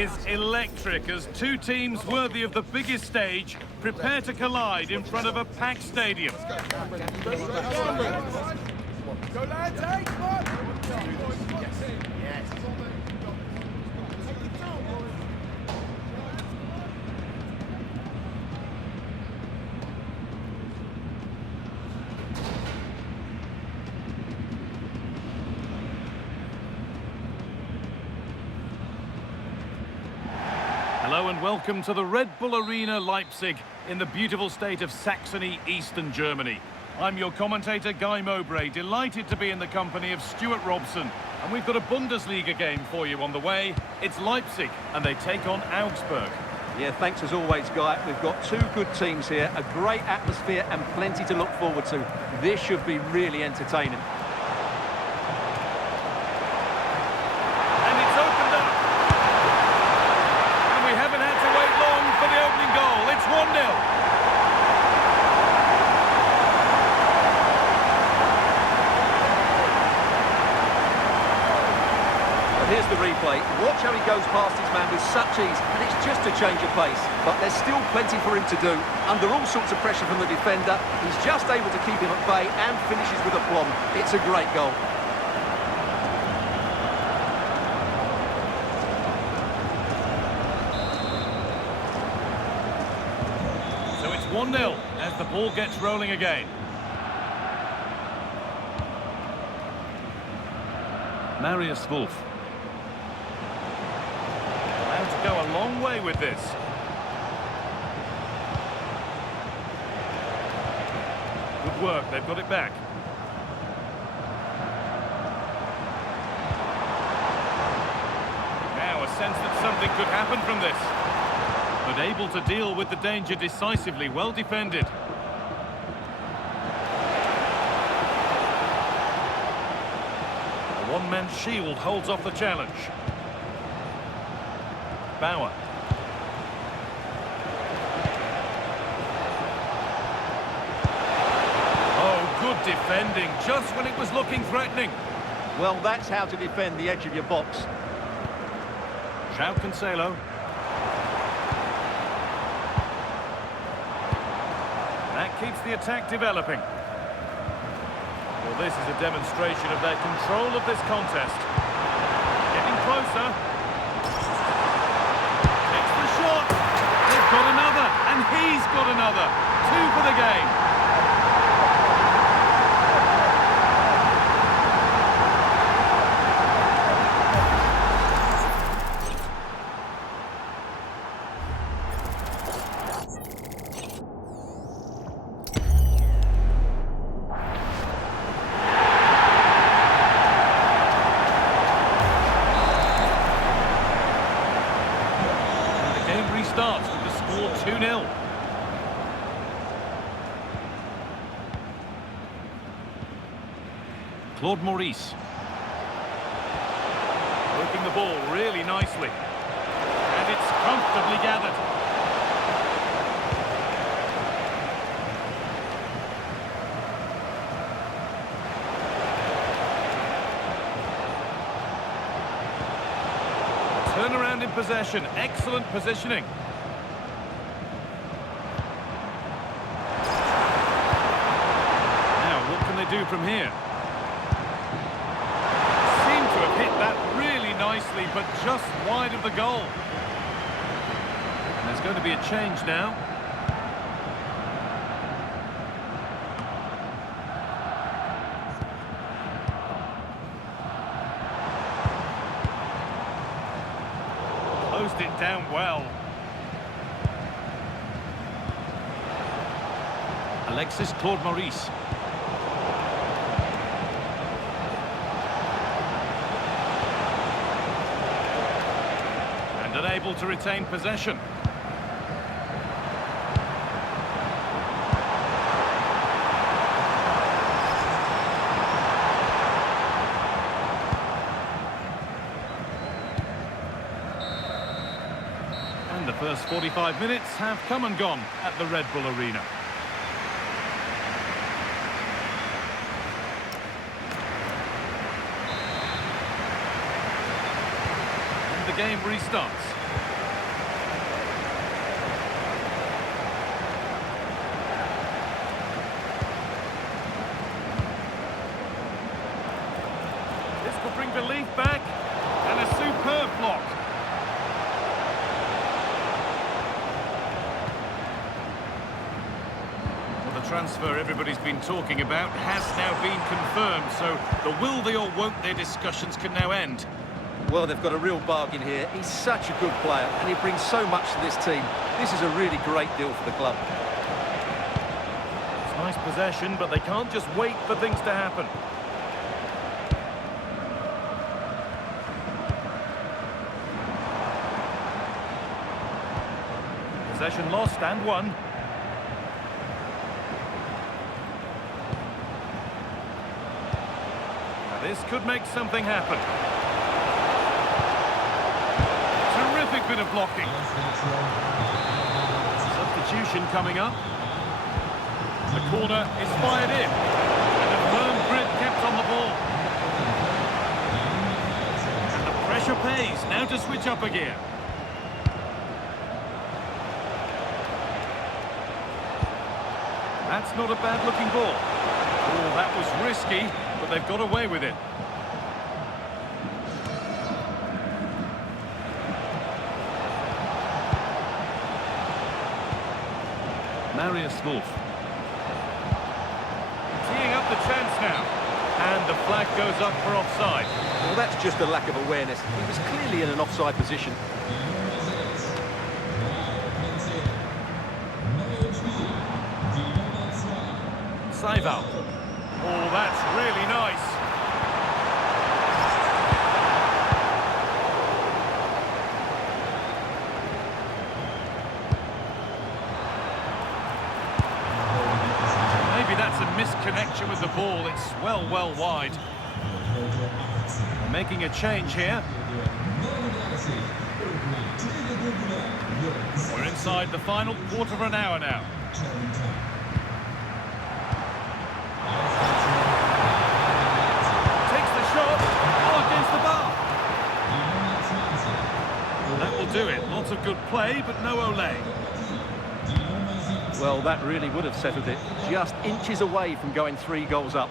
is electric as two teams worthy of the biggest stage prepare to collide in front of a packed stadium. Go lads, hey, come on! Yes. Hello and welcome to the Red Bull Arena Leipzig in the beautiful state of Saxony, eastern Germany. I'm your commentator, Guy Mowbray, delighted to be in the company of Stuart Robson. And we've got a Bundesliga game for you on the way. It's Leipzig, and they take on Augsburg. Yeah, thanks as always, Guy. We've got two good teams here, a great atmosphere and plenty to look forward to. This should be really entertaining. And it's opened up. And we haven't had to wait long for the opening goal. It's 1-0. Here's the replay. Watch how he goes past his man with such ease, and it's just a change of pace. But there's still plenty for him to do. Under all sorts of pressure from the defender, he's just able to keep him at bay and finishes with aplomb. It's a great goal. So it's 1-0 as the ball gets rolling again. Marius Wolf. To go a long way with this. Good work, they've got it back. Now a sense that something could happen from this. But able to deal with the danger decisively, well defended. A one-man shield holds off the challenge. Bauer. Oh, good defending, just when it was looking threatening. Well, that's how to defend the edge of your box. João Cancelo. That keeps the attack developing. Well, this is a demonstration of their control of this contest. Getting closer. Got another, and he's got another. 2 for the game. And the game restarts with the score 2-0. Claude Maurice. Working the ball really nicely. And it's comfortably gathered. Turnaround in possession. Excellent positioning. Now, what can they do from here? Hit that really nicely, but just wide of the goal. And there's going to be a change now. Closed it down well. Alexis Claude Maurice. Unable to retain possession. And the first 45 minutes have come and gone at the Red Bull Arena. And the game restarts. transfer everybody's been talking about has now been confirmed, so the will they or won't they discussions can now end. Well, they've got a real bargain here. He's such a good player, and he brings so much to this team. This is a really great deal for the club. It's nice possession, but they can't just wait for things to happen. Possession lost and won. Now this could make something happen. Terrific bit of blocking. Substitution coming up. The corner is fired in. And a firm grip kept on the ball. And the pressure pays. Now to switch up a gear. That's not a bad-looking ball. Oh, that was risky, but they've got away with it. Marius Wolf. Teeing up the chance now. And the flag goes up for offside. Well, that's just a lack of awareness. He was clearly in an offside position. Saival. Oh, that's really nice. Maybe that's a misconnection with the ball. It's well wide. Making a change here. We're inside the final quarter of an hour now. That will do it. Lots of good play, but no Olé. Well, that really would have settled it. Just inches away from going 3 goals up.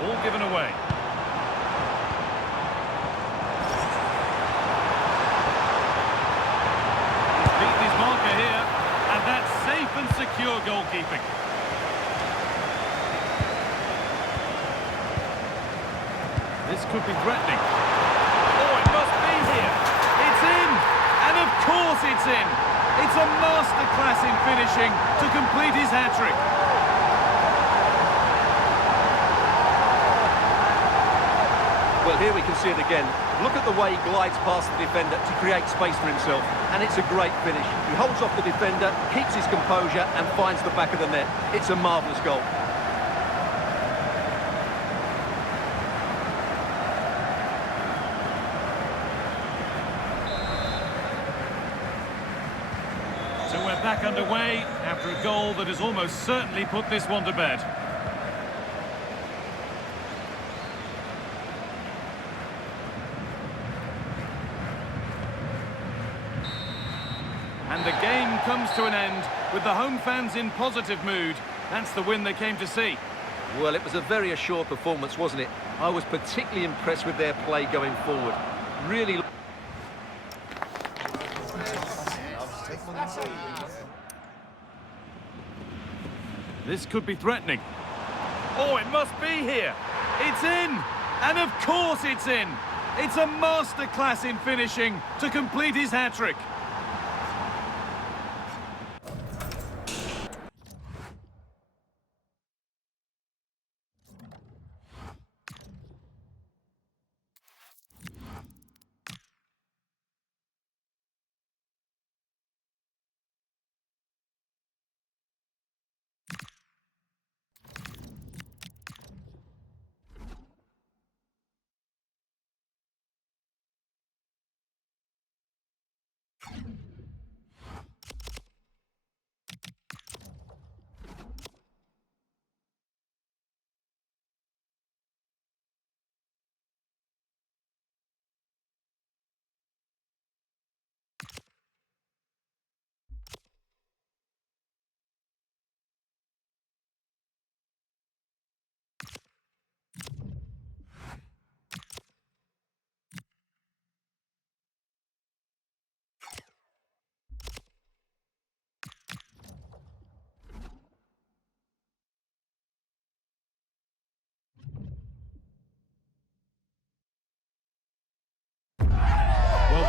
Ball given away. He's beaten his marker here, and that's safe and secure goalkeeping. This could be threatening. Oh, it must be here. It's in! And of course it's in! It's a masterclass in finishing to complete his hat-trick. Well, here we can see it again. Look at the way he glides past the defender to create space for himself. And it's a great finish. He holds off the defender, keeps his composure and finds the back of the net. It's a marvellous goal. So we're back underway after a goal that has almost certainly put this one to bed. And the game comes to an end with the home fans in positive mood. That's the win they came to see. Well, it was a very assured performance, wasn't it? I was particularly impressed with their play going forward. Really... This could be threatening. Oh, it must be here. It's in! And of course it's in! It's a masterclass in finishing to complete his hat-trick.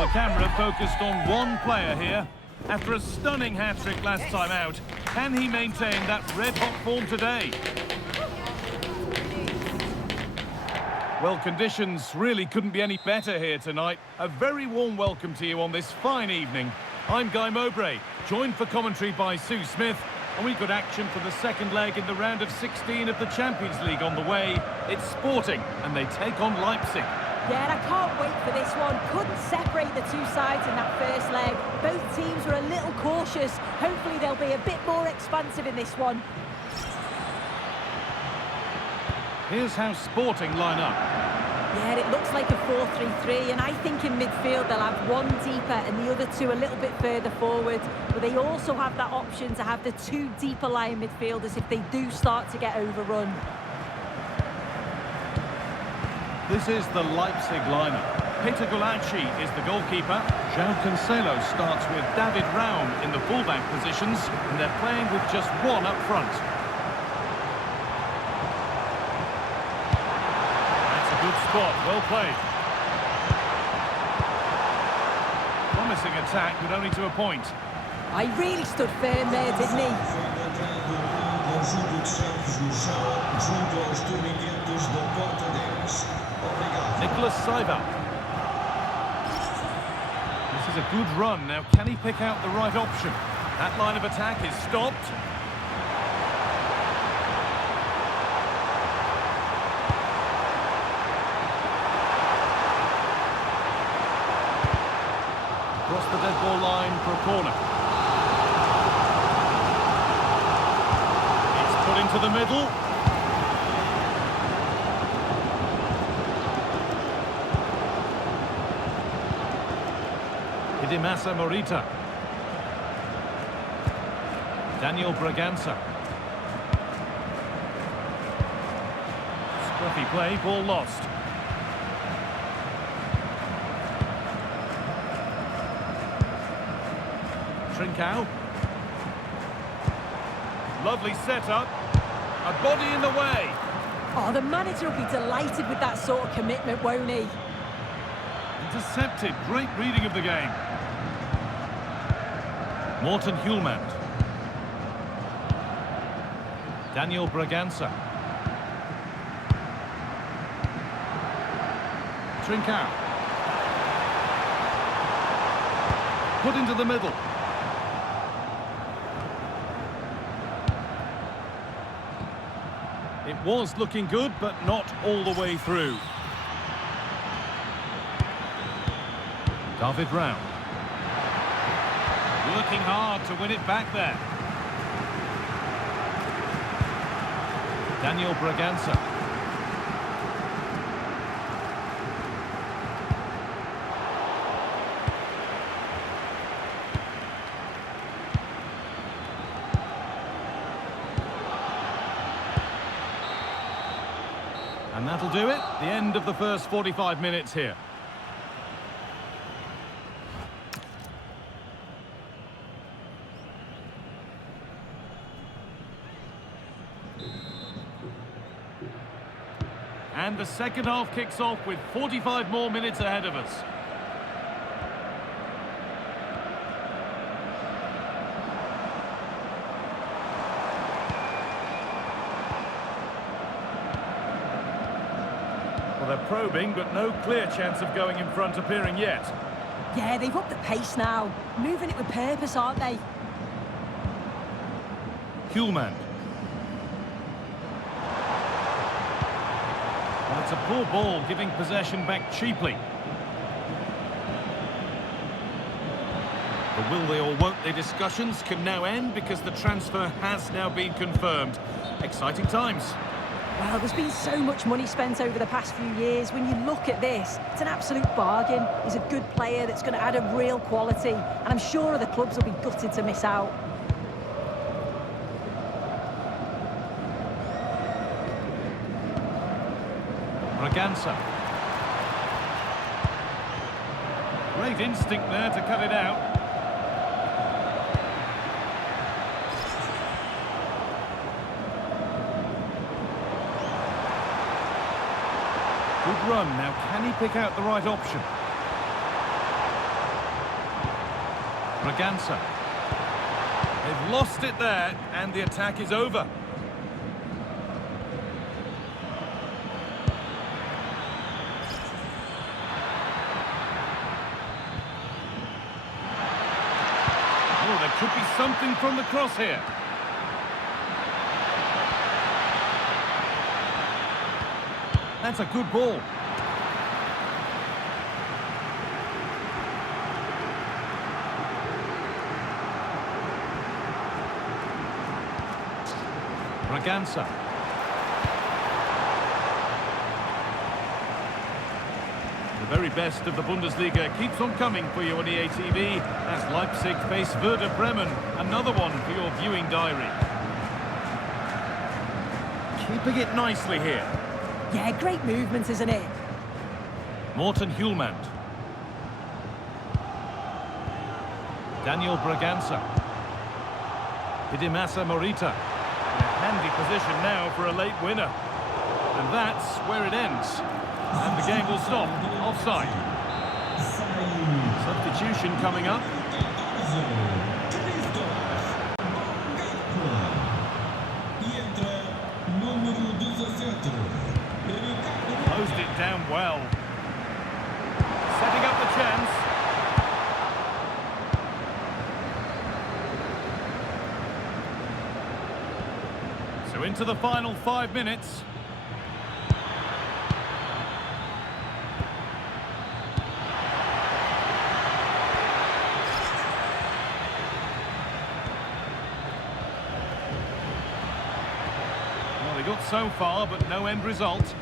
the camera focused on one player here. After a stunning hat-trick last time out, can he maintain that red-hot form today? Well, conditions really couldn't be any better here tonight. A very warm welcome to you on this fine evening. I'm Guy Mowbray, joined for commentary by Sue Smith, and we've got action for the second leg in the round of 16 of the Champions League on the way. It's Sporting, and they take on Leipzig. Yeah, and I can't wait for this one. Couldn't separate the two sides in that first leg. Both teams were a little cautious. Hopefully they'll be a bit more expansive in this one. Here's how Sporting line up. Yeah, it looks like a 4-3-3, and I think in midfield they'll have one deeper and the other two a little bit further forward. But they also have that option to have the two deeper lying midfielders if they do start to get overrun. This is the Leipzig lineup. Peter Gulácsi is the goalkeeper. João Cancelo starts with David Raum in the fullback positions, and they're playing with just one up front. That's a good spot, well played. Promising attack, but only to a point. I really stood firm there, didn't he? Nicolas Saiba. This is a good run. Now, can he pick out the right option? That line of attack is stopped. Across the dead ball line for a corner. It's put into the middle. Hidemasa Morita. Daniel Bragança. Scruffy play, ball lost. Trincao. Lovely setup. A body in the way. Oh, the manager will be delighted with that sort of commitment, won't he? Intercepted. Great reading of the game. Morten Hjulmand. Daniel Bragança. Trincao. Put into the middle. It was looking good, but not all the way through. David Raum. Working hard to win it back there. Daniel Bragança. And that'll do it. The end of the first 45 minutes here. And the second half kicks off with 45 more minutes ahead of us. Well, they're probing, but no clear chance of going in front appearing yet. Yeah, they've upped the pace now. Moving it with purpose, aren't they? Hjulmand. Well, it's a poor ball, giving possession back cheaply. The will they or won't they discussions can now end because the transfer has now been confirmed. Exciting times. Well, there's been so much money spent over the past few years. When you look at this, it's an absolute bargain. He's a good player that's going to add a real quality, and I'm sure the clubs will be gutted to miss out. Bragança. Great instinct there to cut it out. Good run. Now, can he pick out the right option? Braganza. They've lost it there, and the attack is over. Oh, there could be something from the cross here. That's a good ball. Braganza. The very best of the Bundesliga keeps on coming for you on EA TV as Leipzig face Werder Bremen, another one for your viewing diary. Keeping it nicely here. Yeah, great movement, isn't it? Morten Hjulmand. Daniel Braganza. Hidemasa Morita. In a handy position now for a late winner. And that's where it ends. And the game will stop. Offside. Substitution coming up. Closed it down well. Setting up the chance. So into the final 5 minutes. Well, they got so far, but no end result.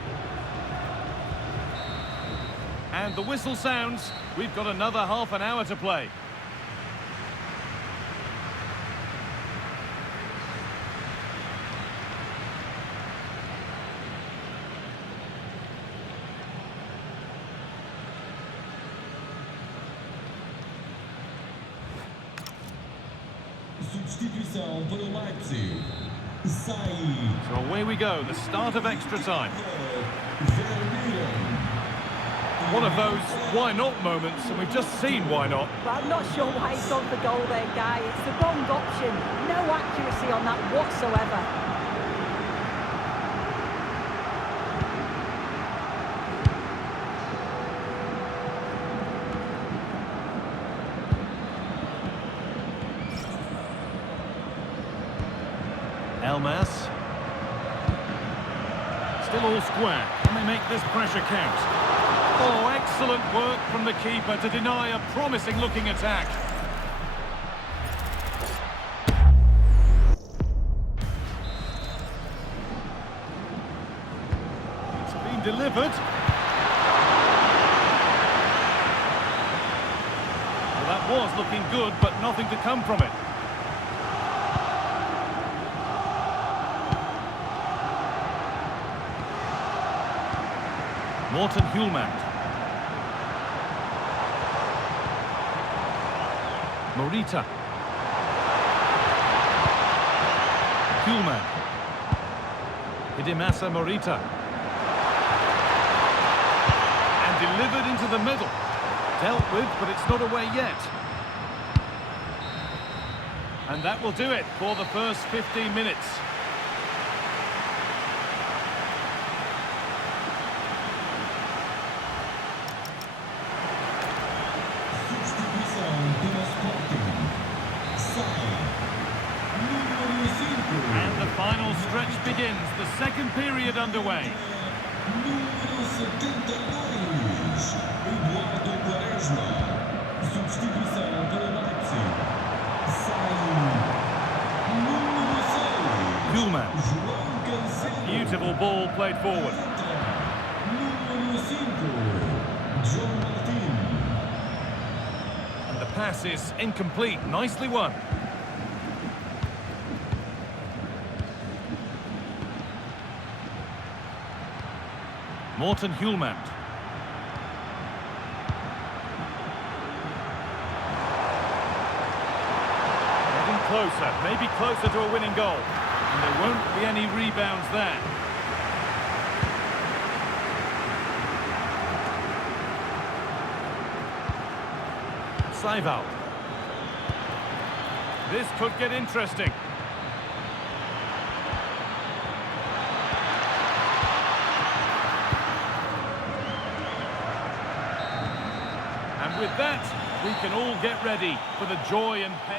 And the whistle sounds. We've got another half an hour to play. Substituição para o Leipzig. Sai. So away we go, the start of extra time. One of those why not moments, and we've just seen why not. Well, I'm not sure why he's gone for goal there, Guy. It's the wrong option. No accuracy on that whatsoever. Elmas. Still all square. Can they make this pressure count? Oh, excellent work from the keeper to deny a promising-looking attack. It's been delivered. Well, that was looking good, but nothing to come from it. Morten Hjulmand. Morita. Hjulmand. Hidemasa Morita. And delivered into the middle. Dealt with, but it's not away yet. And that will do it for the first 15 minutes. And the final stretch begins, the second period underway. Número 72, Eduardo Quaresma. Substituição para o Leipzig. Sai. Número 6. Hjulmand. João Cancelo. Beautiful ball played forward. Número 5. John Martin. And the pass is incomplete, nicely won. Morten Hjulmand. Getting closer, maybe closer to a winning goal. And there won't be any rebounds there. Seiwald. This could get interesting. And with that, we can all get ready for the joy and pain.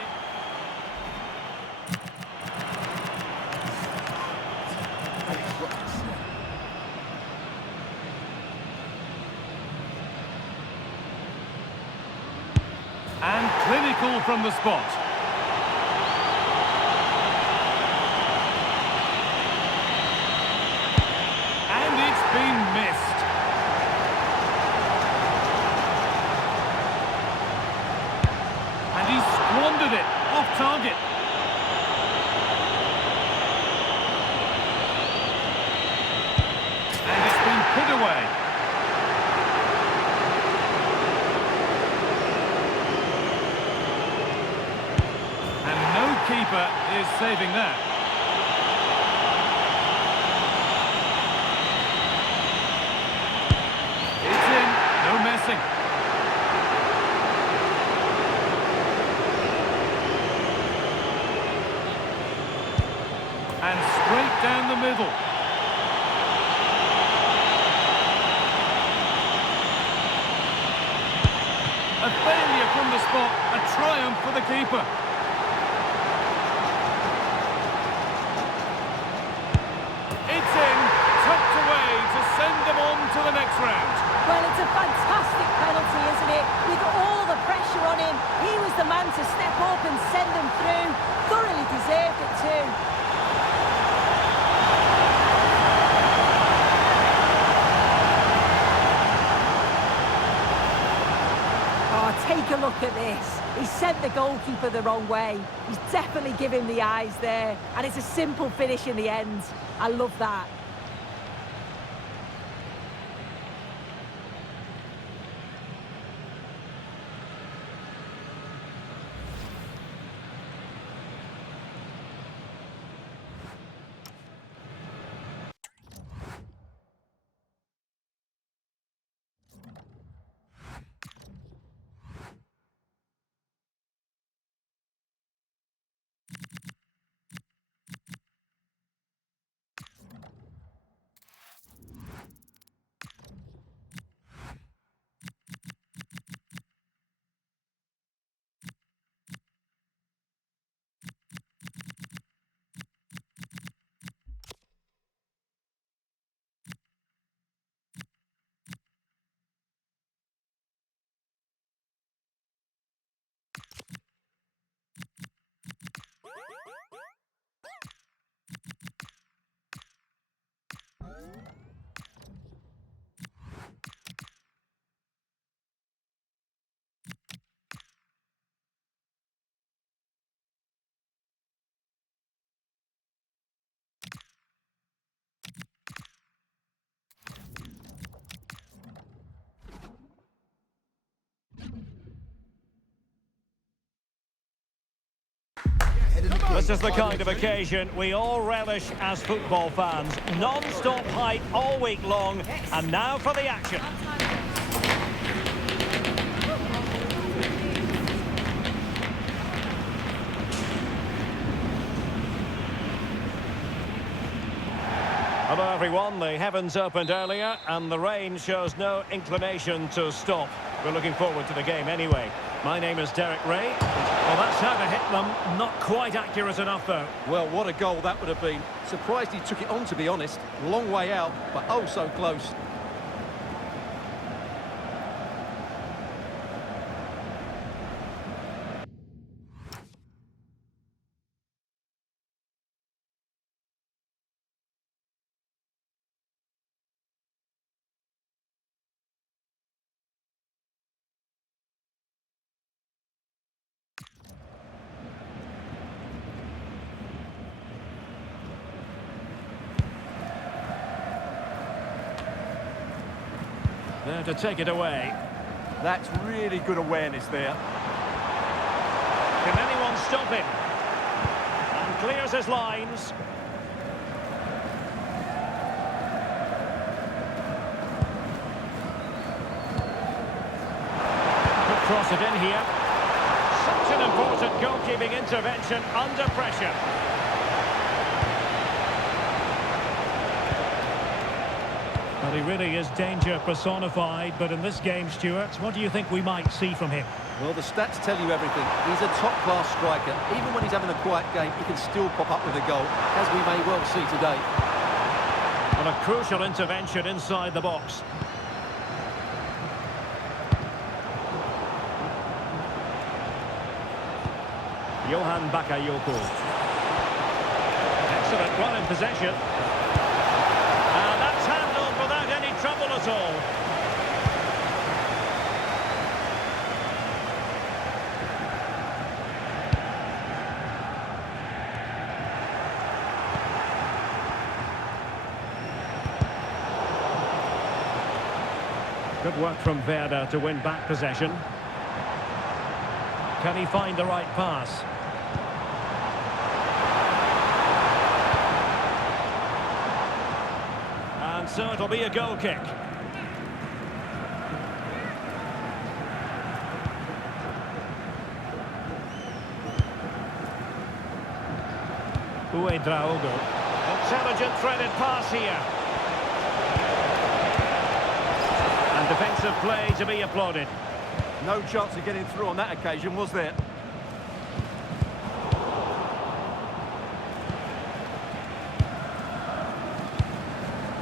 And clinical from the spot. And it's been missed. And he's squandered it, off target. And it's been put away. And no keeper is saving that. It's in, no messing. And straight down the middle. A failure from the spot, a triumph for the keeper. It's in, tucked away to send them on to the next round. Well, it's a fantastic penalty, isn't it? With all the pressure on him, he was the man to step up and send them through. Thoroughly deserved it too. Oh, take a look at this. He sent the goalkeeper the wrong way. He's definitely given the eyes there. And it's a simple finish in the end. I love that. This is the kind of occasion we all relish as football fans. Non-stop hype all week long, and now for the action. Hello everyone, the heavens opened earlier and the rain shows no inclination to stop. We're looking forward to the game anyway. My name is Derek Ray. Well, that's how to hit them. Not quite accurate enough though. Well, what a goal that would have been. Surprised he took it on, to be honest. Long way out, but oh so close. There to take it away. That's really good awareness there. Can anyone stop him? And clears his lines. Could cross it in here. That's an important goalkeeping intervention under pressure. Well, he really is danger personified, but in this game, Stuart, what do you think we might see from him? Well, the stats tell you everything. He's a top-class striker. Even when he's having a quiet game, he can still pop up with a goal, as we may well see today. Well, a crucial intervention inside the box. Johan Bakayoko. Excellent run in possession. And that's handled without any trouble at all. Good work from Werder to win back possession. Can he find the right pass? And so it'll be a goal kick. Uedraogo. Intelligent threaded pass here. And defensive play to be applauded. No chance of getting through on that occasion, was there?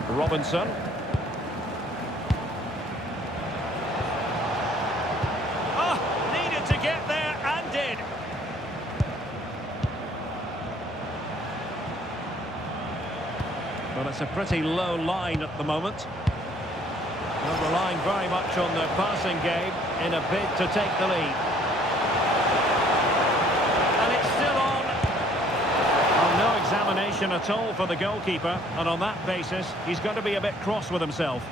Robinson. Oh, needed to get there and did. Well, it's a pretty low line at the moment. They're relying very much on their passing game in a bid to take the lead. And it's still on. Oh, no examination at all for the goalkeeper, and on that basis, he's going to be a bit cross with himself.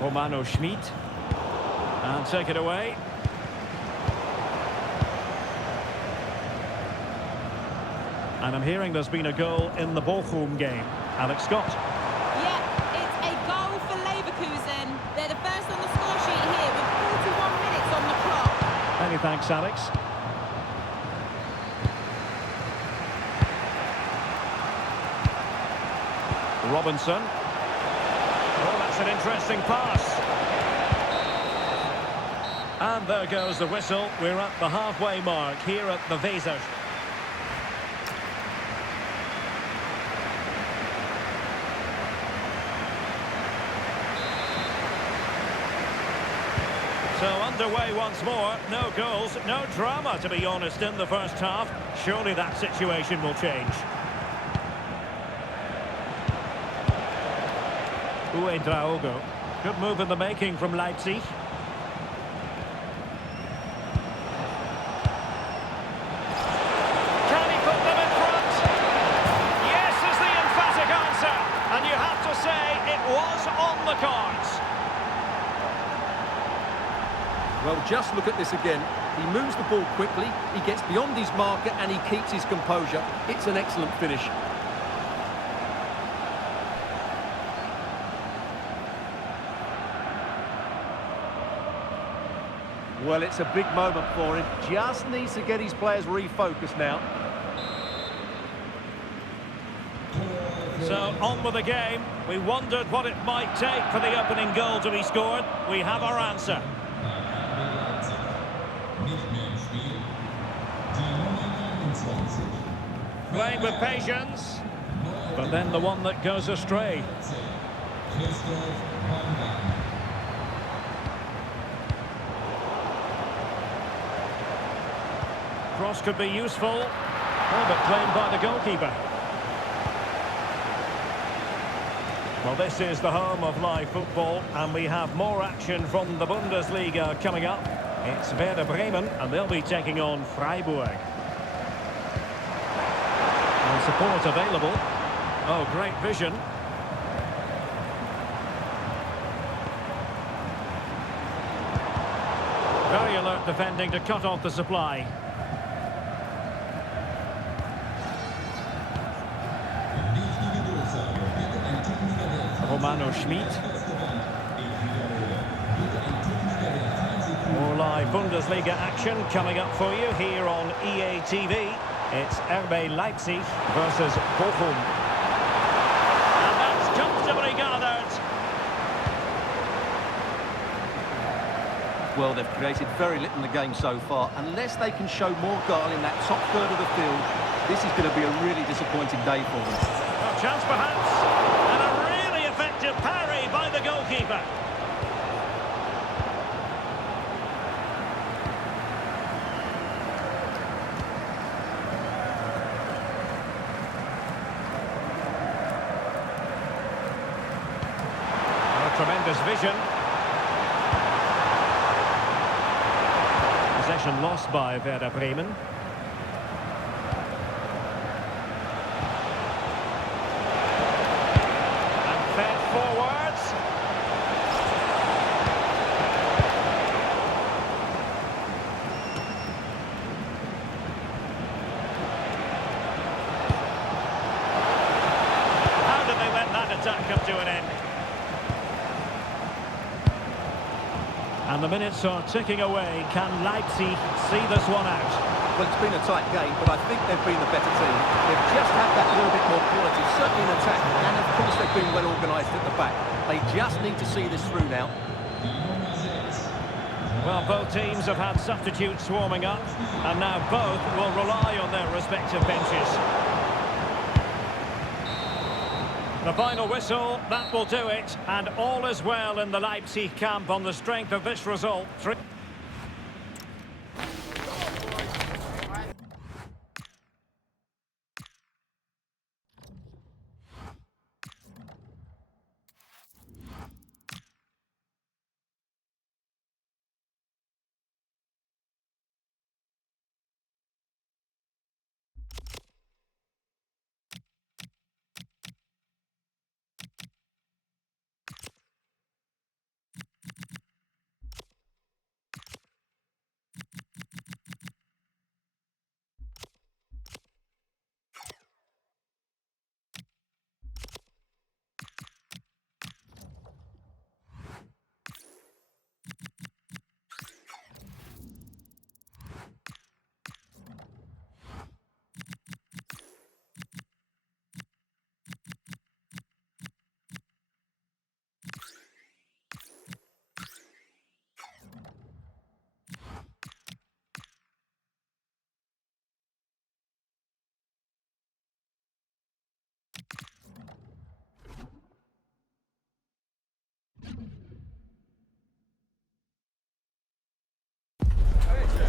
Romano Schmid. And take it away. And I'm hearing there's been a goal in the Bochum game. Alex Scott. Yeah, it's a goal for Leverkusen. They're the first on the score sheet here with 41 minutes on the clock. Many thanks, Alex. Robinson. Oh, that's an interesting pass. And there goes the whistle. We're at the halfway mark here at the Weser. So underway once more, no goals, no drama to be honest in the first half. Surely that situation will change. Uedraogo. Good move in the making from Leipzig. Can he put them in front? Yes is the emphatic answer. And you have to say it was on the cards. Well, just look at this again. He moves the ball quickly, he gets beyond his marker and he keeps his composure. It's an excellent finish. Well, it's a big moment for him. Just needs to get his players refocused now. So, on with the game. We wondered what it might take for the opening goal to be scored. We have our answer. Playing with patience, but then the one that goes astray. Cross could be useful, but claimed by the goalkeeper. Well, this is the home of live football, and we have more action from the Bundesliga coming up. It's Werder Bremen, and they'll be taking on Freiburg. And support available. Oh, great vision. Very alert defending to cut off the supply. Romano Schmid. Bundesliga action coming up for you here on EA TV. It's RB Leipzig versus Bochum. And that's comfortably gathered. Well, they've created very little in the game so far. Unless they can show more guile in that top third of the field, this is going to be a really disappointing day for them. A chance perhaps, and a really effective parry by the goalkeeper. Tremendous vision. Possession lost by Werder Bremen. And fed forwards. How did they let that attack come to an end? And the minutes are ticking away. Can Leipzig see this one out? Well, it's been a tight game, but I think they've been the better team. They've just had that little bit more quality, certainly in attack, and of course they've been well organised at the back. They just need to see this through now. Well, both teams have had substitutes warming up, and now both will rely on their respective benches. The final whistle, that will do it, and all is well in the Leipzig camp on the strength of this result.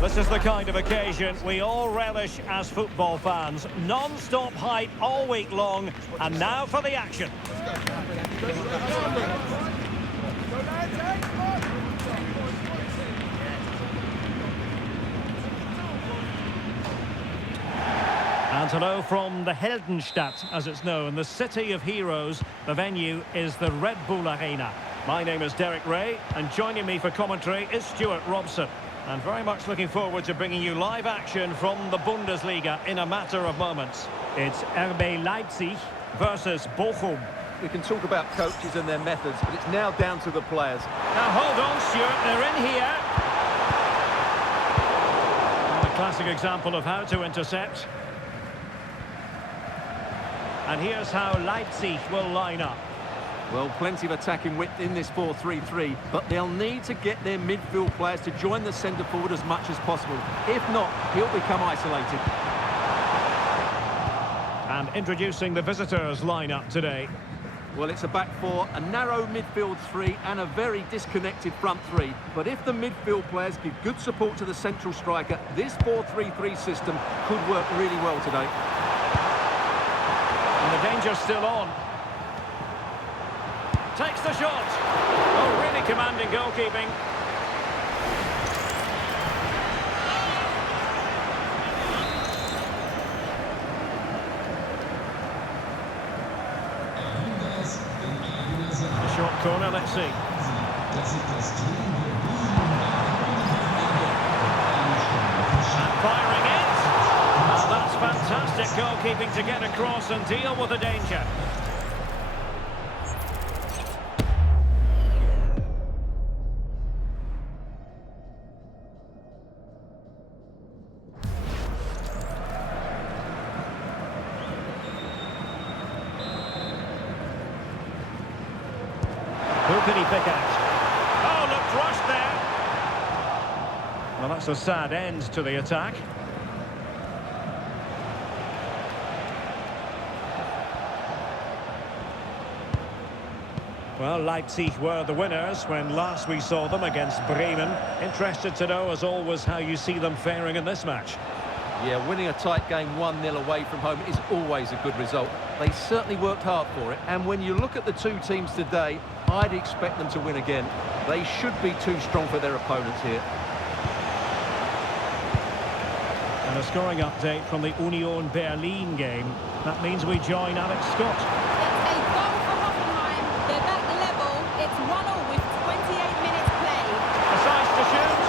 This is the kind of occasion we all relish as football fans. Non-stop hype all week long, and now for the action. And hello from the Heldenstadt, as it's known, the city of heroes. The venue is the Red Bull Arena. My name is Derek Ray, and joining me for commentary is Stuart Robson. And very much looking forward to bringing you live action from the Bundesliga in a matter of moments. It's RB Leipzig versus Bochum. We can talk about coaches and their methods, but it's now down to the players. Now hold on, Stuart, they're in here. And a classic example of how to intercept. And here's how Leipzig will line up. Well, plenty of attacking width in this 4-3-3, but they'll need to get their midfield players to join the centre forward as much as possible. If not, he'll become isolated. And introducing the visitors' lineup today. Well, it's a back four, a narrow midfield three, and a very disconnected front three. But if the midfield players give good support to the central striker, this 4-3-3 system could work really well today. And the danger's still on. Takes the shot. Oh, really commanding goalkeeping. The short corner, let's see. And firing it. Oh, that's fantastic goalkeeping to get across and deal with the danger. Could he pick out? Oh, looked rushed there. Well, that's a sad end to the attack. Well, Leipzig were the winners when last we saw them against Bremen. Interested to know, as always, how you see them faring in this match. Yeah, winning a tight game 1-0 away from home is always a good result. They certainly worked hard for it, and when you look at the two teams today, I'd expect them to win again. They should be too strong for their opponents here. And a scoring update from the Union Berlin game. That means we join Alex Scott. It's a goal for Hoffenheim. They're back level. It's 1-1 with 28 minutes played. Decides to shoot.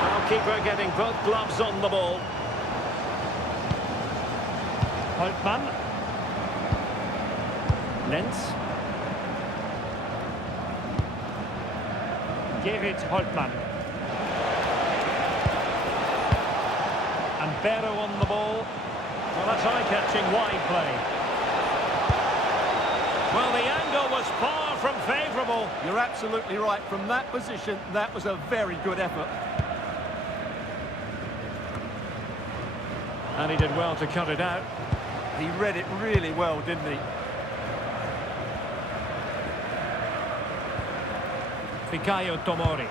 Now keeper getting both gloves on the ball. Holtmann. Lenz. Gerrit Holtmann. And Barrow on the ball. Well, that's eye-catching wide play. Well, the angle was far from favourable. You're absolutely right. From that position, that was a very good effort. And he did well to cut it out. He read it really well, didn't he? Fikayo Tomori.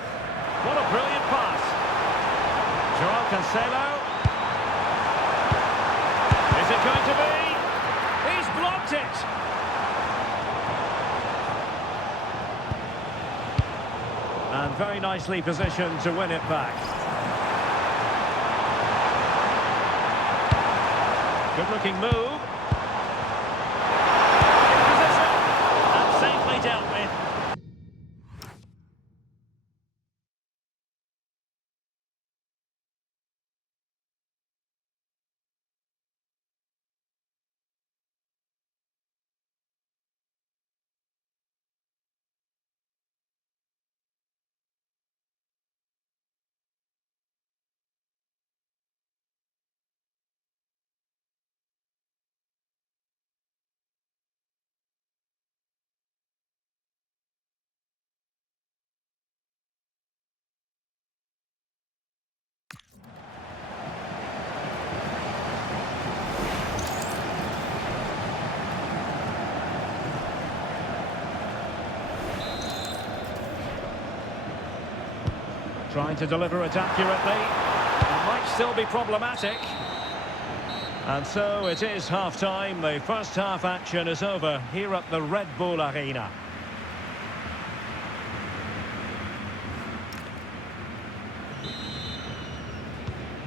What a brilliant pass. Joao Cancelo. Is it going to be? He's blocked it. And very nicely positioned to win it back. Good looking move. In position. And safely dealt with. Trying to deliver it accurately. It might still be problematic. And so it is half-time. The first half action is over here at the Red Bull Arena.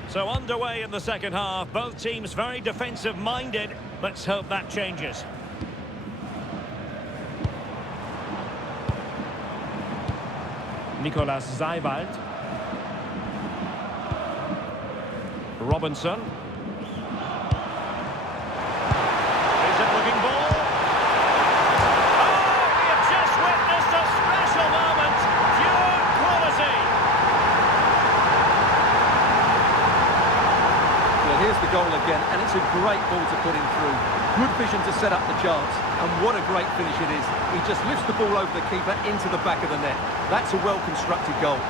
So underway in the second half. Both teams very defensive-minded. Let's hope that changes. Nicolas Seiwald. Robinson. Is it looking ball? Oh, we have just witnessed a special moment. Pure quality. Well, here's the goal again, and it's a great ball to put him through. Good vision to set up the chance, and what a great finish it is. He just lifts the ball over the keeper into the back of the net. That's a well-constructed goal.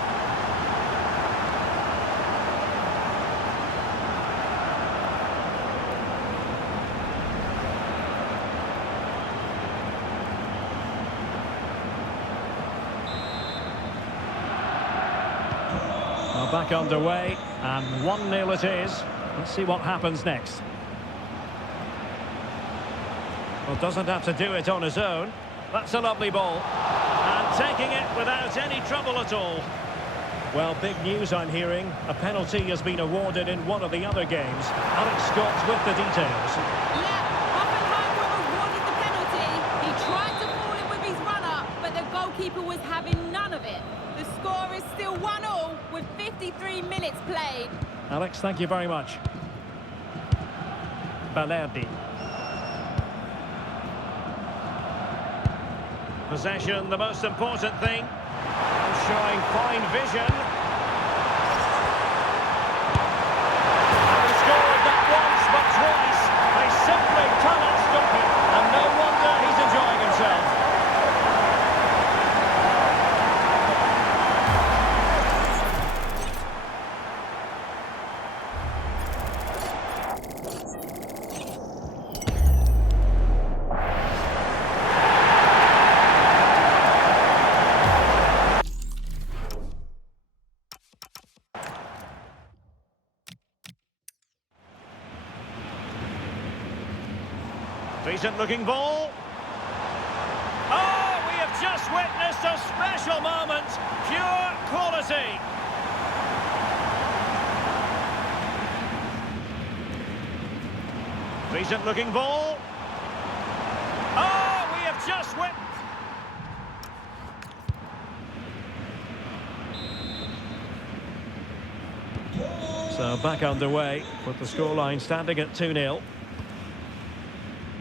Well, back underway, and 1-0 it is. Let's see what happens next. Well, doesn't have to do it on his own. That's a lovely ball. And taking it without any trouble at all. Well, big news I'm hearing. A penalty has been awarded in one of the other games. Alex Scott with the details. Yeah, Hoffenheim were awarded the penalty. He tried to fall in with his runner, but the goalkeeper was having none of it. The score is still 1-1 with 53 minutes played. Alex, thank you very much. Balerdi. Possession, the most important thing. Showing fine vision. And he scored not once but twice. They simply cannot stop him. And no wonder he's enjoying himself. Decent looking ball. Oh, we have just witnessed a special moment. Pure quality. Decent looking ball. Oh, we have just witnessed. So back underway with the scoreline standing at 2-0.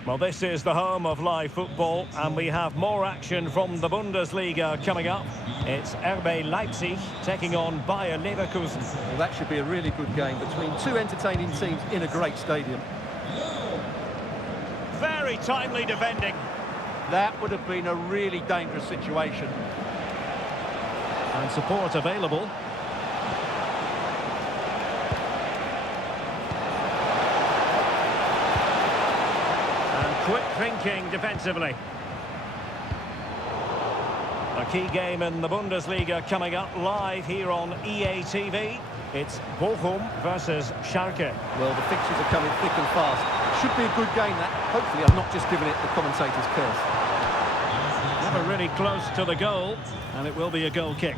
Well, this is the home of live football, and we have more action from the Bundesliga coming up. It's RB Leipzig taking on Bayer Leverkusen. Well, that should be a really good game between two entertaining teams in a great stadium. Very timely defending. That would have been a really dangerous situation. And support available. Quick thinking defensively. A key game in the Bundesliga coming up live here on EA TV. It's Bochum versus Schalke. Well, the fixtures are coming thick and fast. Should be a good game, that. Hopefully I'm not just giving it the commentator's curse. Never really close to the goal, and it will be a goal kick.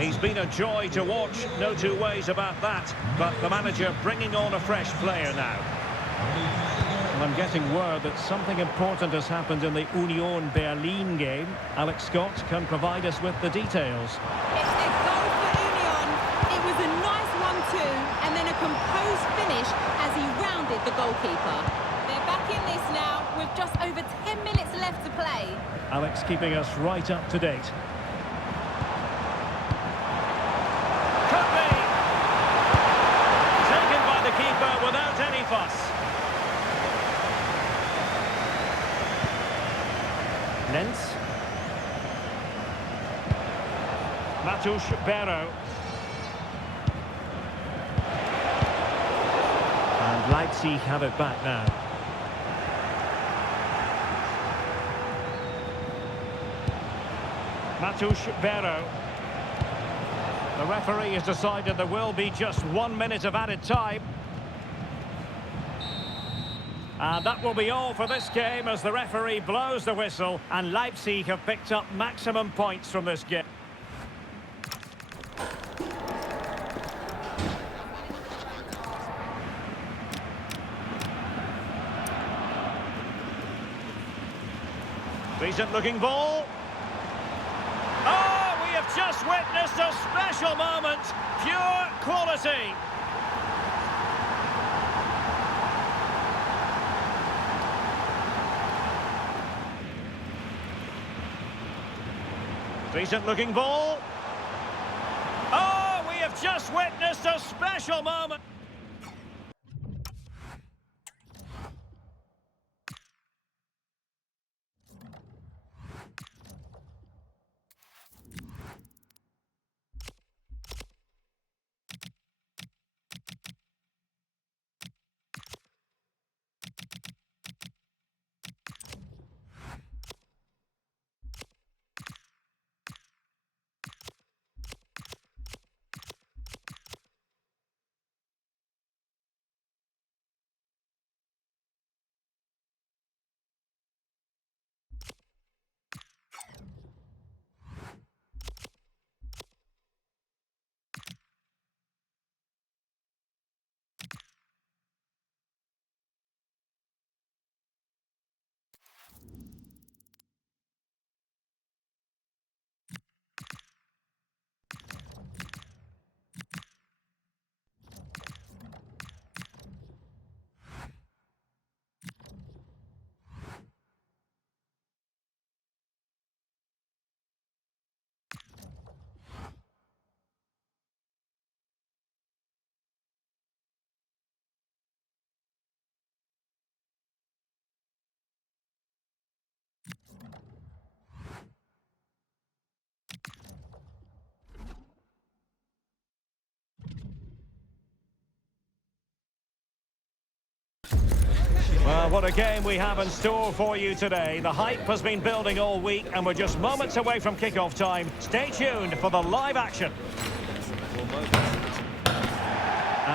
He's been a joy to watch, no two ways about that. But the manager bringing on a fresh player now. And I'm getting word that something important has happened in the Union Berlin game. Alex Scott can provide us with the details. It's a goal for Union. It was a nice 1-2 and then a composed finish as he rounded the goalkeeper. They're back in this now with just over 10 minutes left to play. Alex keeping us right up to date. Could be! Taken by the keeper without any fuss. Lens. Matusz Barrow. And Leipzig have it back now. Matusz Barrow. The referee has decided there will be just 1 minute of added time. And that will be all for this game as the referee blows the whistle, and Leipzig have picked up maximum points from this game. Decent looking ball. Oh, we have just witnessed a special moment. Pure quality. Decent looking ball. Oh, we have just witnessed a special moment. Well, what a game we have in store for you today. The hype has been building all week, and we're just moments away from kick-off time. Stay tuned for the live action.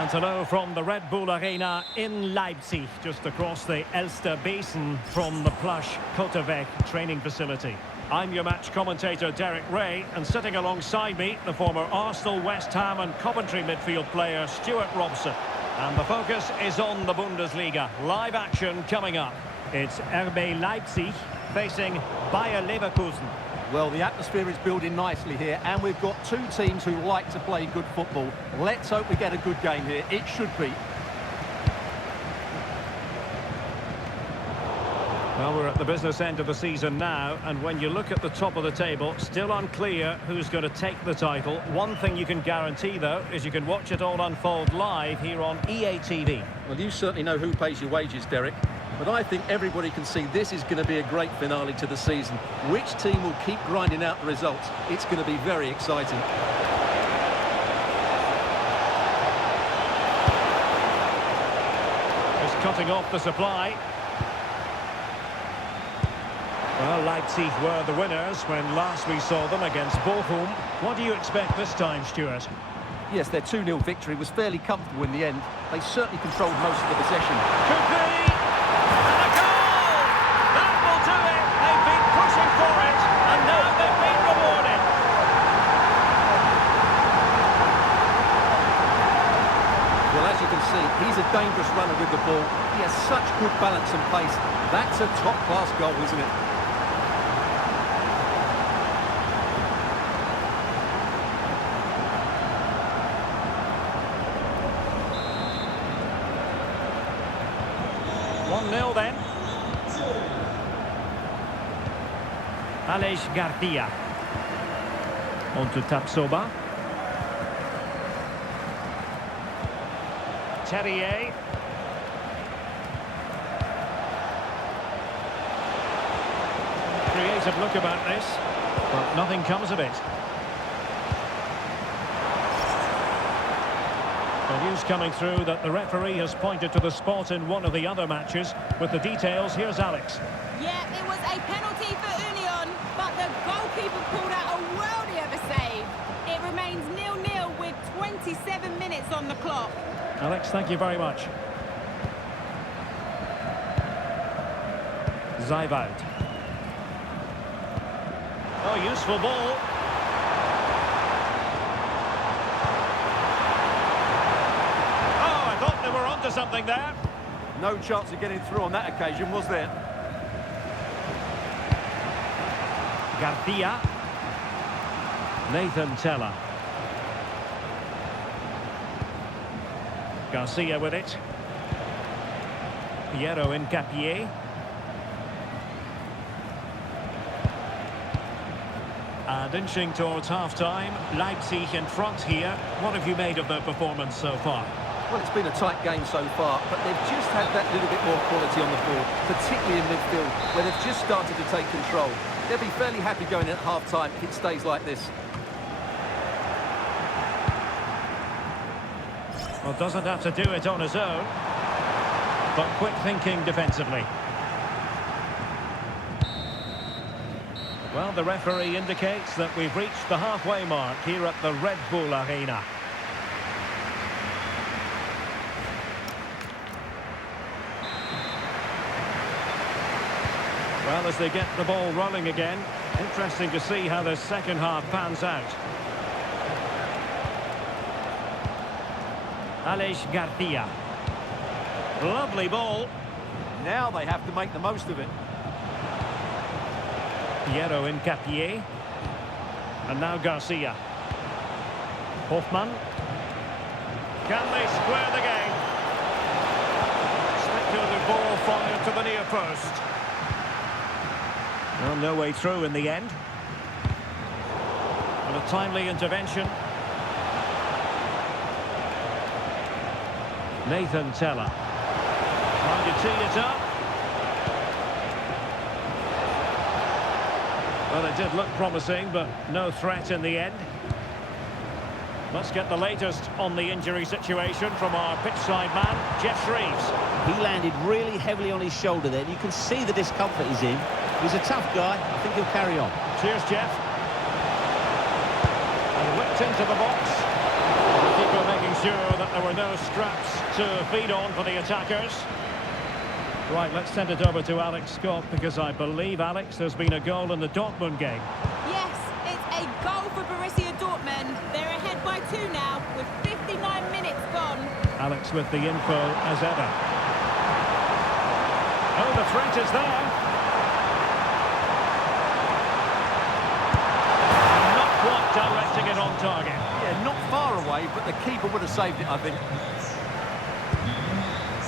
And hello from the Red Bull Arena in Leipzig, just across the Elster Basin from the plush Kotterweg training facility. I'm your match commentator Derek Ray, and sitting alongside me, the former Arsenal, West Ham and Coventry midfield player Stuart Robson. And the focus is on the Bundesliga. Live action coming up. It's RB Leipzig facing Bayer Leverkusen. Well, the atmosphere is building nicely here, and we've got two teams who like to play good football. Let's hope we get a good game here. It should be. Well, we're at the business end of the season now, and when you look at the top of the table, still unclear who's going to take the title. One thing you can guarantee, though, is you can watch it all unfold live here on EA TV. Well, you certainly know who pays your wages, Derek. But I think everybody can see this is going to be a great finale to the season. Which team will keep grinding out the results? It's going to be very exciting. Just cutting off the supply. Well, Leipzig were the winners when last we saw them against Bochum. What do you expect this time, Stuart? Yes, their 2-0 victory was fairly comfortable in the end. They certainly controlled most of the possession. Could be! And a goal! That will do it! They've been pushing for it, and now they've been rewarded. Well, as you can see, he's a dangerous runner with the ball. He has such good balance and pace. That's a top-class goal, isn't it? Then. Aleix Garcia. On to Tapsoba. Terrier. Creative look about this, but nothing comes of it. The news coming through that the referee has pointed to the spot in one of the other matches. With the details, here's Alex. Yeah, it was a penalty for Union, but the goalkeeper pulled out a worldie of a save. It remains 0-0 with 27 minutes on the clock. Alex, thank you very much. Zaivoud. Oh, useful ball. We're onto something there. No chance of getting through on that occasion, was there? Garcia. Nathan Tella. Garcia with it. Piero Hincapié. And inching towards half-time. Leipzig in front here. What have you made of their performance so far? Well, it's been a tight game so far, but they've just had that little bit more quality on the board, particularly in midfield, where they've just started to take control. They'll be fairly happy going in at half-time if it stays like this. Well, doesn't have to do it on his own, but quick thinking defensively. Well, the referee indicates that we've reached the halfway mark here at the Red Bull Arena. Well, as they get the ball rolling again, interesting to see how the second half pans out. Aleix Garcia. Lovely ball. Now they have to make the most of it. Piero Hincapié. And now Garcia. Hoffman. Can they square the game? Speculative ball fired to the near post. Well, no way through in the end. And a timely intervention. Nathan Tella. Trying to tee it up. Well, it did look promising, but no threat in the end. Let's get the latest on the injury situation from our pitchside man, Jeff Shreves. He landed really heavily on his shoulder there. You can see the discomfort he's in. He's a tough guy. I think he'll carry on. Cheers, Jeff. And whipped into the box. The keeper making sure that there were no scraps to feed on for the attackers. Right, let's send it over to Alex Scott, because I believe, Alex, there's been a goal in the Dortmund game. Yes, it's a goal for Borussia Dortmund. They're ahead by 2 now, with 59 minutes gone. Alex with the info as ever. Oh, the threat is there. Not quite directing it on target. Yeah, not far away, but the keeper would have saved it, I think.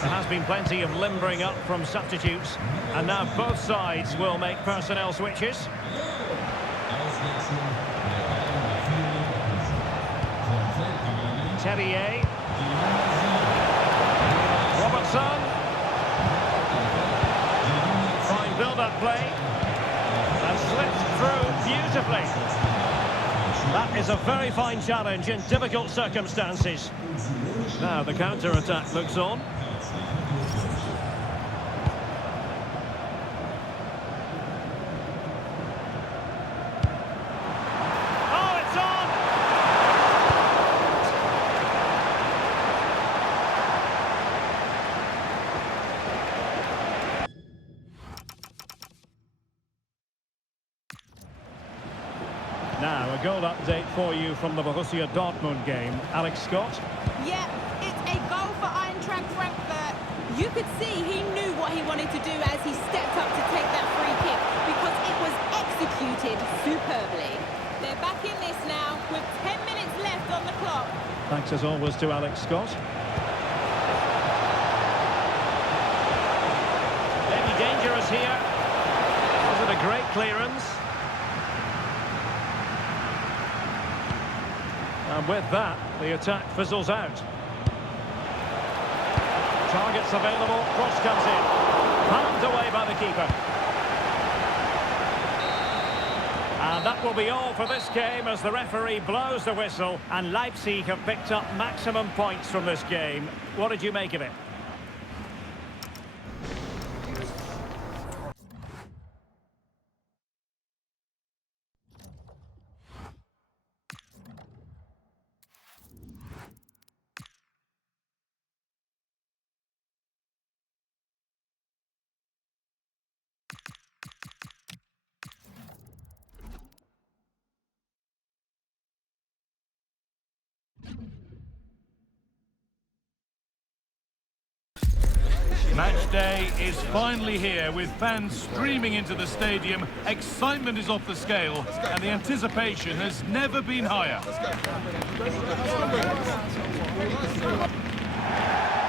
There has been plenty of limbering up from substitutes, and now both sides will make personnel switches. Terrier. Robertson. Fine build-up play. And slipped through beautifully. That is a very fine challenge in difficult circumstances. Now the counter-attack looks on. Now, a goal update for you from the Borussia Dortmund game. Alex Scott? Yeah, it's a goal for Eintracht Frankfurt. You could see he knew what he wanted to do as he stepped up to take that free kick, because it was executed superbly. They're back in this now, with 10 minutes left on the clock. Thanks as always to Alex Scott. Maybe dangerous here. Was it a great clearance? And with that, the attack fizzles out. Targets available, cross comes in. Palmed away by the keeper. And that will be all for this game as the referee blows the whistle, and Leipzig have picked up maximum points from this game. What did you make of it? Match day is finally here, with fans streaming into the stadium. Excitement is off the scale, and the anticipation has never been higher.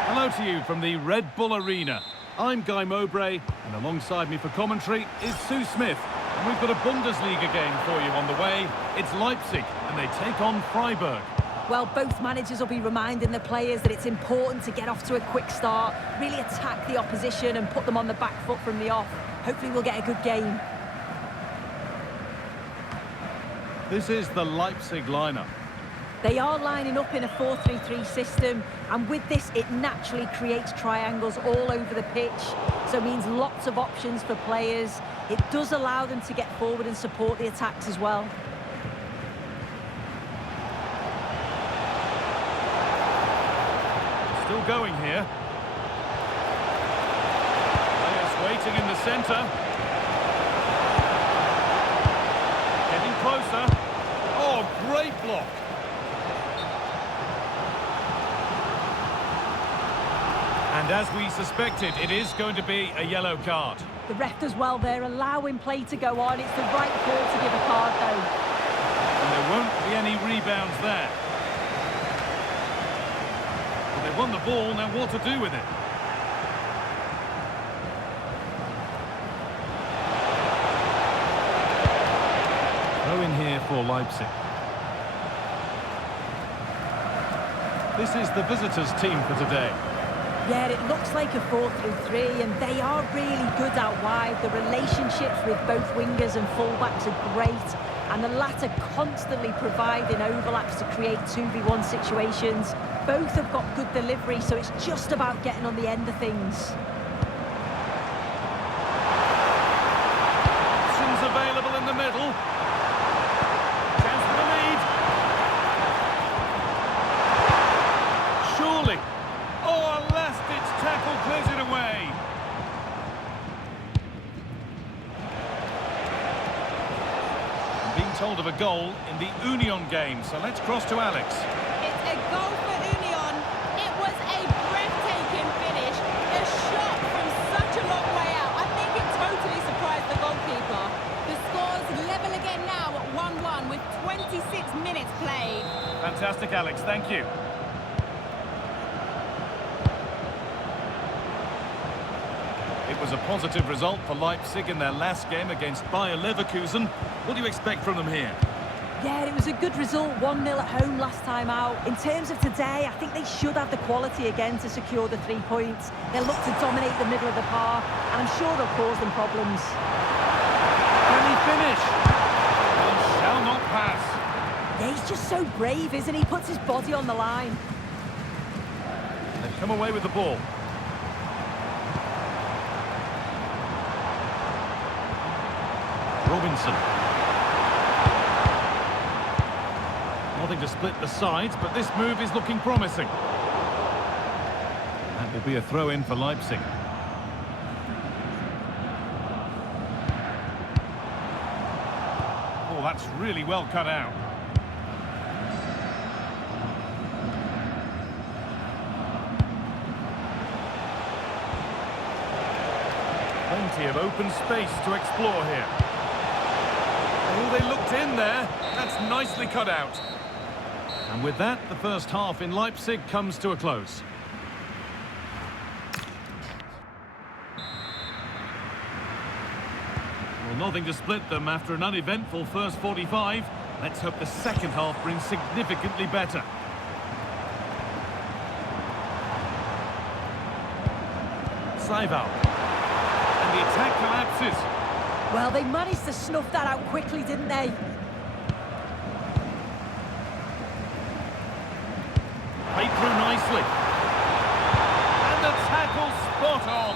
Hello to you from the Red Bull Arena. I'm Guy Mowbray, and alongside me for commentary is Sue Smith. And we've got a Bundesliga game for you on the way. It's Leipzig, and they take on Freiburg. Well, both managers will be reminding the players that it's important to get off to a quick start, really attack the opposition and put them on the back foot from the off. Hopefully we'll get a good game. This is the Leipzig lineup. They are lining up in a 4-3-3 system, and with this it naturally creates triangles all over the pitch, so it means lots of options for players. It does allow them to get forward and support the attacks as well. Still going here. Players waiting in the centre. Getting closer. Oh, great block. And as we suspected, it is going to be a yellow card. The ref does well there, allowing play to go on. It's the right call to give a card, though. And there won't be any rebounds there. But they've won the ball, now what to do with it? Throw in here for Leipzig. This is the visitors' team for today. Yeah, it looks like a 4-3-3, and they are really good out wide. The relationships with both wingers and fullbacks are great, and the latter constantly providing overlaps to create 2v1 situations. Both have got good delivery, so it's just about getting on the end of things. Options available in the middle. Chance for the lead. told of a goal in the Union game, so let's cross to Alex. It's a goal for Union. It was a breathtaking finish. A shot from such a long way out. I think it totally surprised the goalkeeper. The score's level again now at 1-1 with 26 minutes played. Fantastic, Alex, thank you. It was a positive result for Leipzig in their last game against Bayer Leverkusen. What do you expect from them here? Yeah, it was a good result, 1-0 at home last time out. In terms of today, I think they should have the quality again to secure the 3 points. They'll look to dominate the middle of the park, and I'm sure they'll cause them problems. Can he finish? He shall not pass. Yeah, he's just so brave, isn't he? He puts his body on the line. They've come away with the ball. Robinson. Nothing to split the sides, but this move is looking promising. That will be a throw-in for Leipzig. Oh, that's really well cut out. Plenty of open space to explore here. Oh, they looked in there. That's nicely cut out. And with that, the first half in Leipzig comes to a close. Well, nothing to split them after an uneventful first 45. Let's hope the second half brings significantly better. Saival. And the attack collapses. Well, they managed to snuff that out quickly, didn't they? Played through nicely. And the tackle spot on.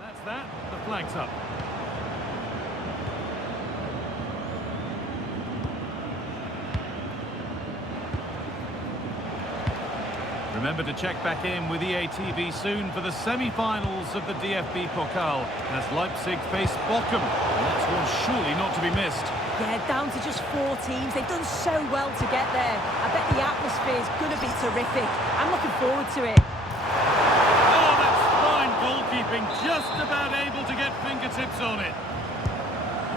That's that. The flag's up. Remember to check back in with EA TV soon for the semi-finals of the DFB Pokal as Leipzig face Bochum. And that's one surely not to be missed. Yeah, down to just 4 teams. They've done so well to get there. I bet the atmosphere is going to be terrific. I'm looking forward to it. Oh, that's fine goalkeeping. Just about able to get fingertips on it.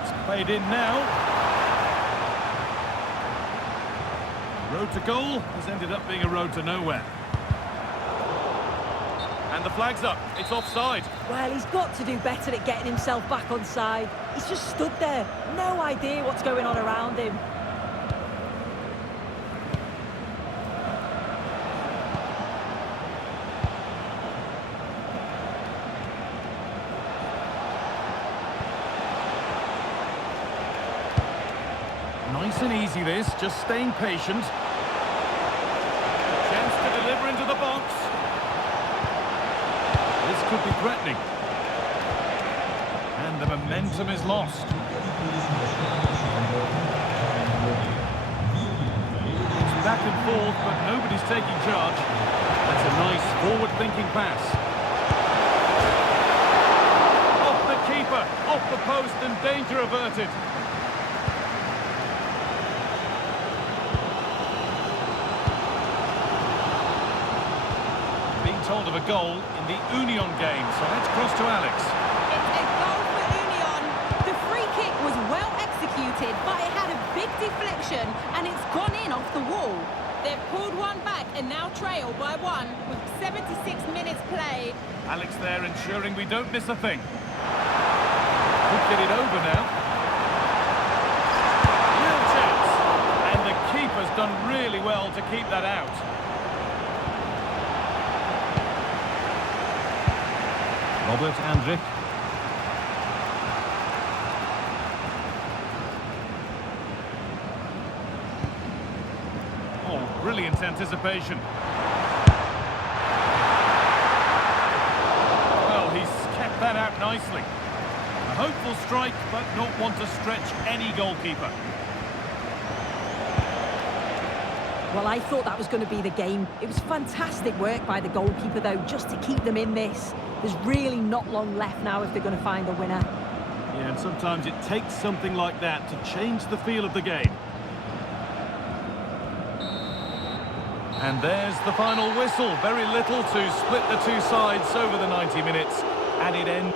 It's played in now. Road to goal has ended up being a road to nowhere. And the flag's up. It's offside. Well, he's got to do better at getting himself back on side. He's just stood there. No idea what's going on around him. Nice and easy this, just staying patient. Chance to deliver into the box. This could be threatening. And the momentum is lost. It's back and forth, but nobody's taking charge. That's a nice forward-thinking pass. Off the keeper, off the post, and danger averted. Told of a goal in the Union game, so let's cross to Alex. It's a goal for Union. The free kick was well executed. expected, but it had a big deflection and it's gone in off the wall. They've pulled one back and now trail by one with 76 minutes played. Alex there ensuring we don't miss a thing. Could get it over now. Real chance. And the keeper's done really well to keep that out. Robert Andrik. Oh, brilliant anticipation. Well, he's kept that out nicely. A hopeful strike, but not one to stretch any goalkeeper. Well, I thought that was going to be the game. It was fantastic work by the goalkeeper, though, just to keep them in this. There's really not long left now if they're going to find a winner. Yeah, and sometimes it takes something like that to change the feel of the game. And there's the final whistle. Very little to split the two sides over the 90 minutes. Added end.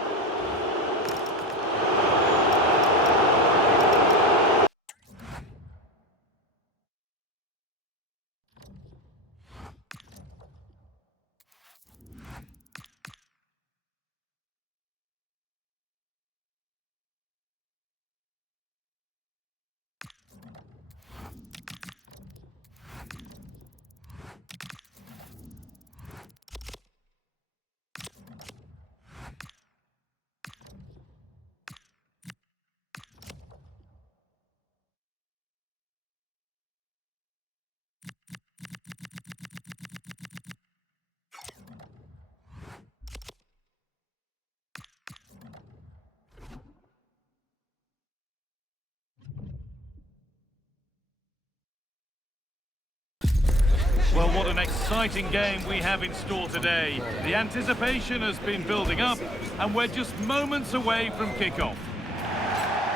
Well, what an exciting game we have in store today. The anticipation has been building up, and we're just moments away from kickoff.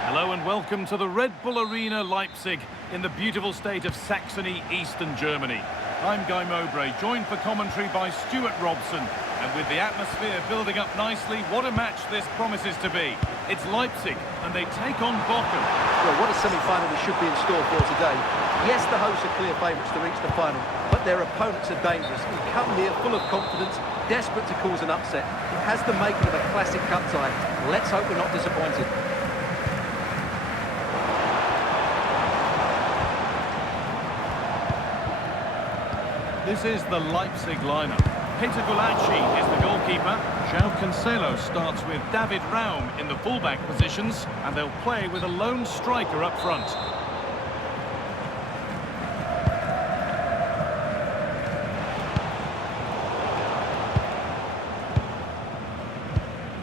Hello and welcome to the Red Bull Arena Leipzig in the beautiful state of Saxony, Eastern Germany. I'm Guy Mowbray, joined for commentary by Stuart Robson. And with the atmosphere building up nicely, what a match this promises to be. It's Leipzig, and they take on Bochum. Well, what a semi-final we should be in store for today. Yes, the hosts are clear favourites to reach the final, but their opponents are dangerous. We come here full of confidence, desperate to cause an upset. It has the making of a classic cup tie. Let's hope we're not disappointed. This is the Leipzig lineup. Peter Gulacsi is the goalkeeper. João Cancelo starts with David Raum in the fullback positions, and they'll play with a lone striker up front.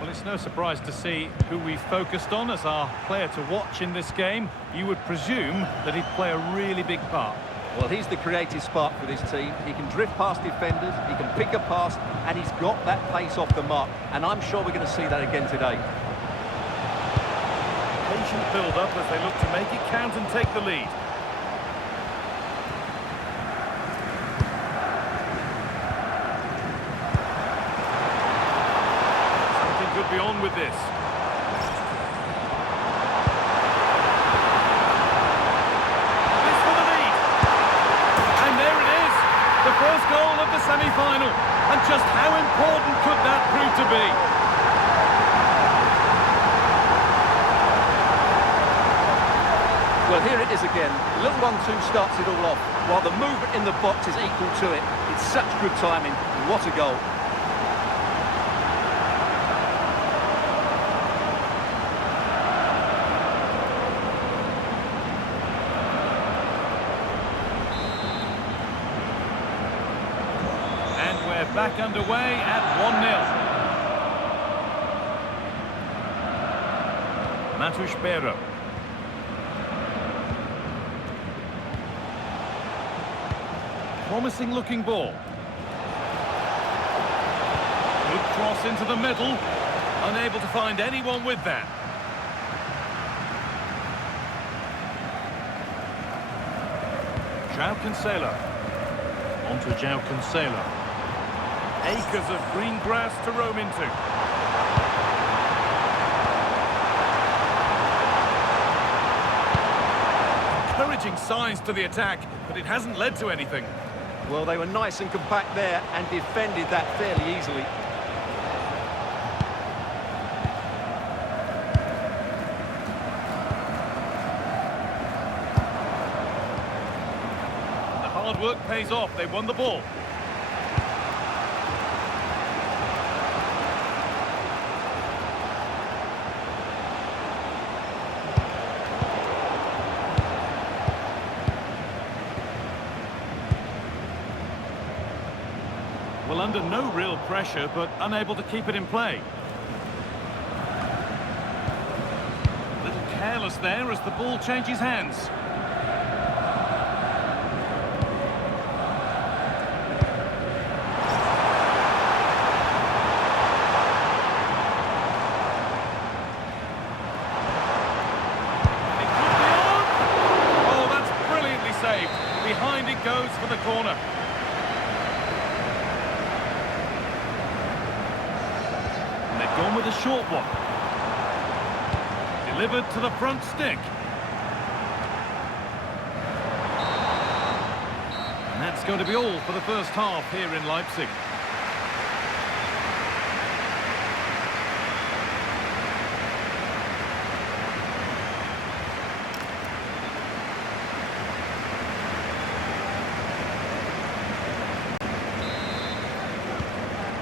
Well, it's no surprise to see who we focused on as our player to watch in this game. You would presume that he'd play a really big part. Well, he's the creative spark for this team. He can drift past defenders, he can pick a pass, and he's got that pace off the mark. And I'm sure we're going to see that again today. Patient build-up as they look to make it count and take the lead. Something could be on with this. First goal of the semi-final, and just how important could that prove to be? Well, here it is again. The little 1-2 starts it all off, while the movement in the box is equal to it. It's such good timing. What a goal. Back underway at 1-0. Matus Berro. Promising looking ball. Good cross into the middle. Unable to find anyone with that. João Cancelo. On to João Cancelo. Acres of green grass to roam into. encouraging signs to the attack, but it hasn't led to anything. Well, they were nice and compact there and defended that fairly easily. The hard work pays off. They won the ball. Well, under no real pressure, but unable to keep it in play. A little careless there as the ball changes hands. It could be on! Oh, that's brilliantly saved. Behind it goes for the corner. Gone with a short one. Delivered to the front stick. And that's going to be all for the first half here in Leipzig.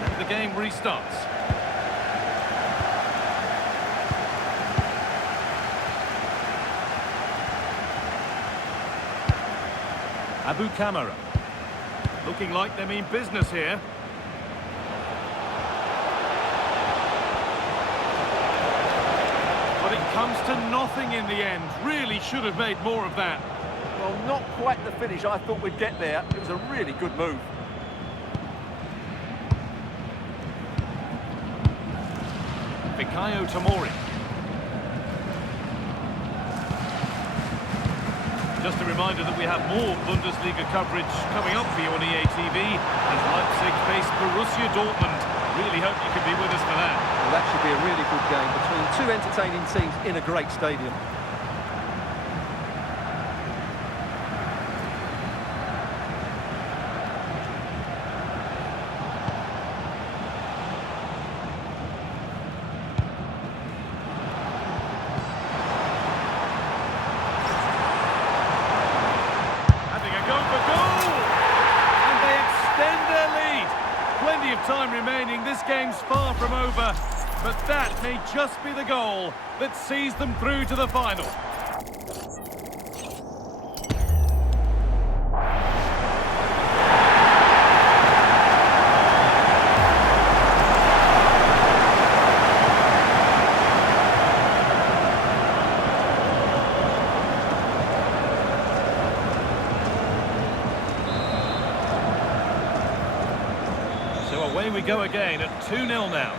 And the game restarts. Abu Kamara, looking like they mean business here. But it comes to nothing in the end. Really should have made more of that. Well, not quite the finish I thought we'd get there. It was a really good move. Fikayo Tomori. Just a reminder that we have more Bundesliga coverage coming up for you on EA TV as Leipzig face Borussia Dortmund. Really hope you can be with us for that. Well, that should be a really good game between two entertaining teams in a great stadium. Time remaining, this game's far from over, but that may just be the goal that sees them through to the final. Away we go again at 2-0 now.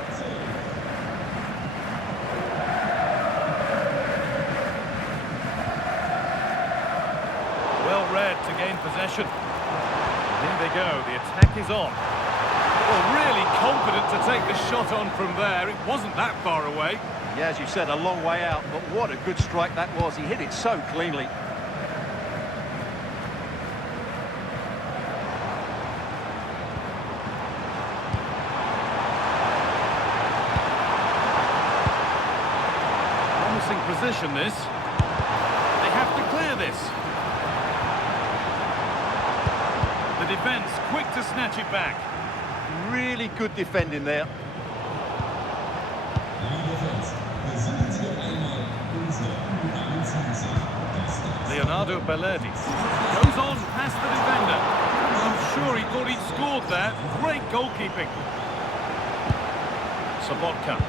Well read to gain possession. Here they go, the attack is on. Well, really confident to take the shot on from there. It wasn't that far away. Yeah, as you said, a long way out, but what a good strike that was. He hit it so cleanly. Position this. They have to clear this. The defence quick to snatch it back. Really good defending there. Leonardo Bellerdi goes on past the defender. I'm sure he thought he'd scored there. Great goalkeeping. Sobotka.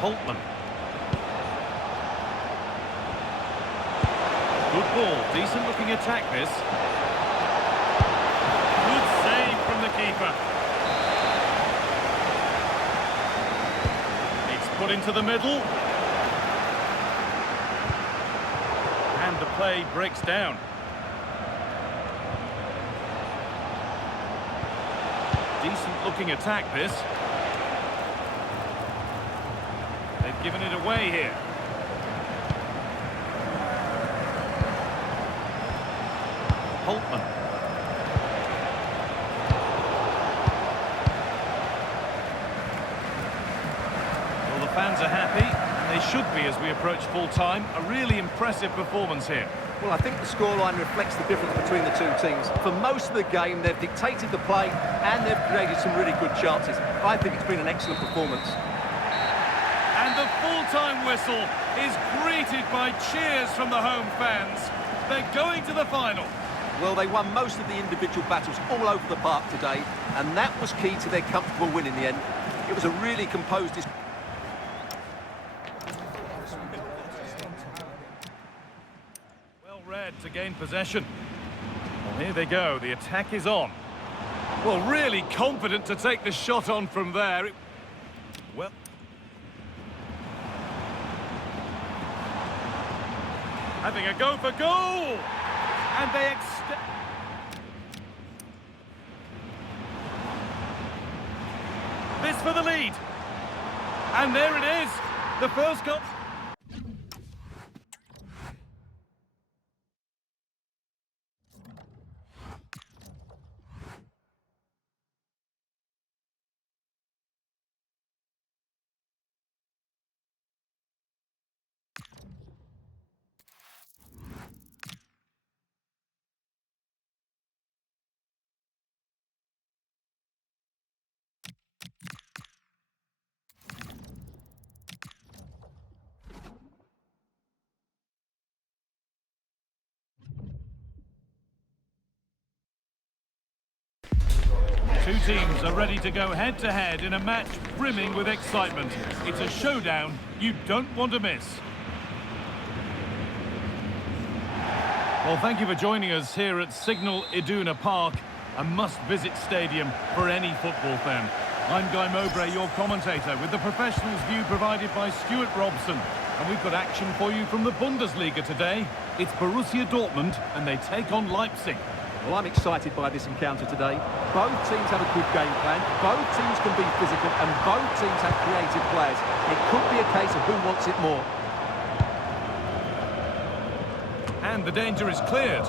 Holtman. Good ball, decent looking attack this. Good save from the keeper. It's put into the middle. And the play breaks down. Decent looking attack this. They've given it away here. Holtman. Well, the fans are happy, and they should be as we approach full-time. A really impressive performance here. Well, I think the scoreline reflects the difference between the two teams. For most of the game, they've dictated the play and they've created some really good chances. I think it's been an excellent performance. And the full-time whistle is greeted by cheers from the home fans. They're going to the final. Well, they won most of the individual battles all over the park today, and that was key to their comfortable win in the end. It was a really composed... Well read to gain possession. Well, here they go. The attack is on. Well, really confident to take the shot on from there. Well... having a go for goal! And they extend... This for the lead. And there it is. The first goal... Two teams are ready to go head-to-head in a match brimming with excitement. It's a showdown you don't want to miss. Well, thank you for joining us here at Signal Iduna Park, a must-visit stadium for any football fan. I'm Guy Mowbray, your commentator, with the professionals' view provided by Stuart Robson. And we've got action for you from the Bundesliga today. It's Borussia Dortmund, and they take on Leipzig. Well, I'm excited by this encounter today. Both teams have a good game plan, both teams can be physical, and both teams have creative players. It could be a case of who wants it more. And the danger is cleared.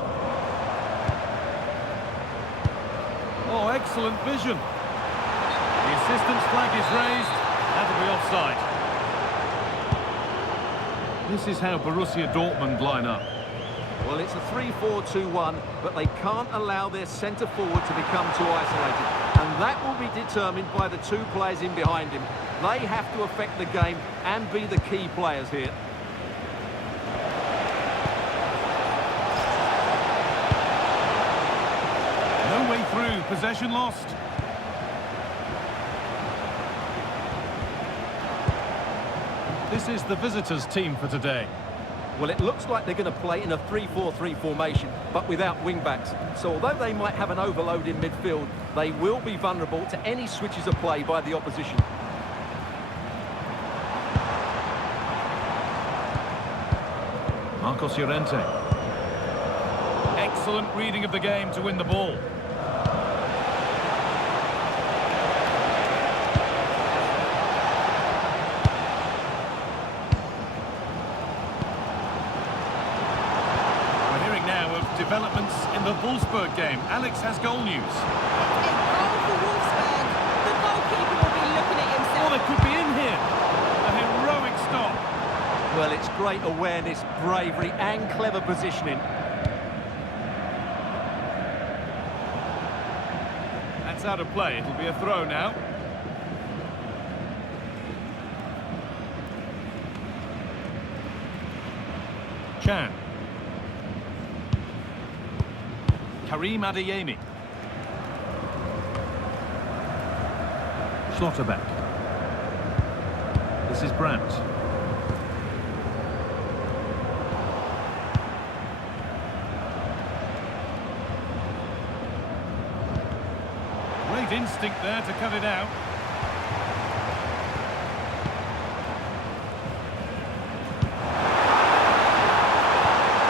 Oh, excellent vision. The assistant's flag is raised. That'll be offside. This is how Borussia Dortmund line up. Well, it's a 3-4-2-1, but they can't allow their centre-forward to become too isolated. And that will be determined by the two players in behind him. They have to affect the game and be the key players here. No way through, possession lost. This is the visitors' team for today. Well, it looks like they're going to play in a 3-4-3 formation, but without wing-backs. So although they might have an overload in midfield, they will be vulnerable to any switches of play by the opposition. Marcos Llorente. Excellent reading of the game to win the ball. Developments in the Wolfsburg game. Alex has goal news. A goal for Wolfsburg. The goalkeeper will be looking at himself. Oh, they could be in here. A heroic stop. Well, it's great awareness, bravery and clever positioning. That's out of play. It'll be a throw now. Chan. Karim Adeyemi. Schlotterbeck. This is Brandt. Great instinct there to cut it out.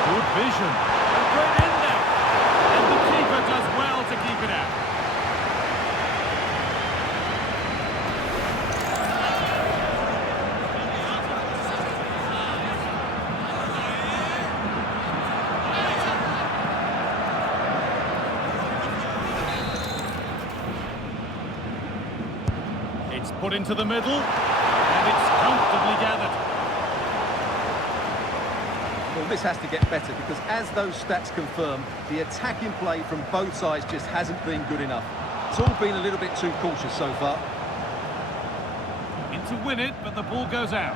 Good vision. A great in there. And the keeper does well to keep it out. It's put into the middle, and it's comfortably gathered. Well, this has to get better because as those stats confirm, the attacking play from both sides just hasn't been good enough. It's all been a little bit too cautious so far. In to win it, but the ball goes out.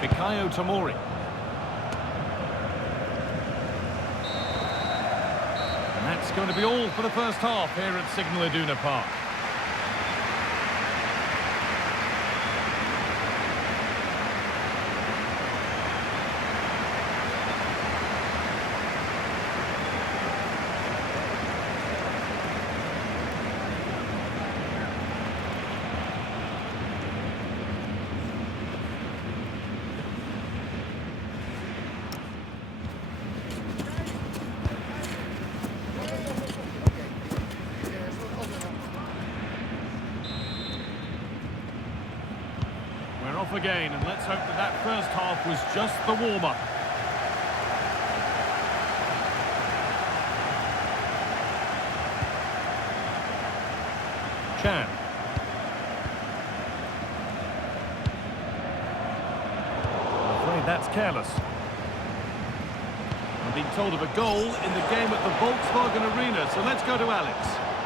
Fikayo Tomori. And that's going to be all for the first half here at Signal Iduna Park. Off again, and let's hope that that first half was just the warm-up. Chan. I'm afraid that's careless. I'm being told of a goal in the game at the Volkswagen Arena, so let's go to Alex.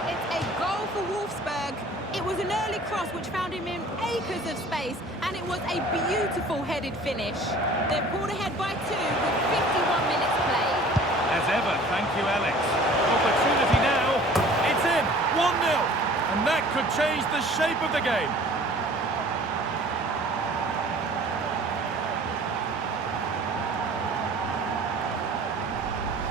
It's a goal for Wolfsburg. It was an early cross which found him in acres of space, and it was a beautiful headed finish. They're pulled ahead by 2 with 51 minutes played. As ever, thank you, Alex. Opportunity now. It's in. 1-0. And that could change the shape of the game.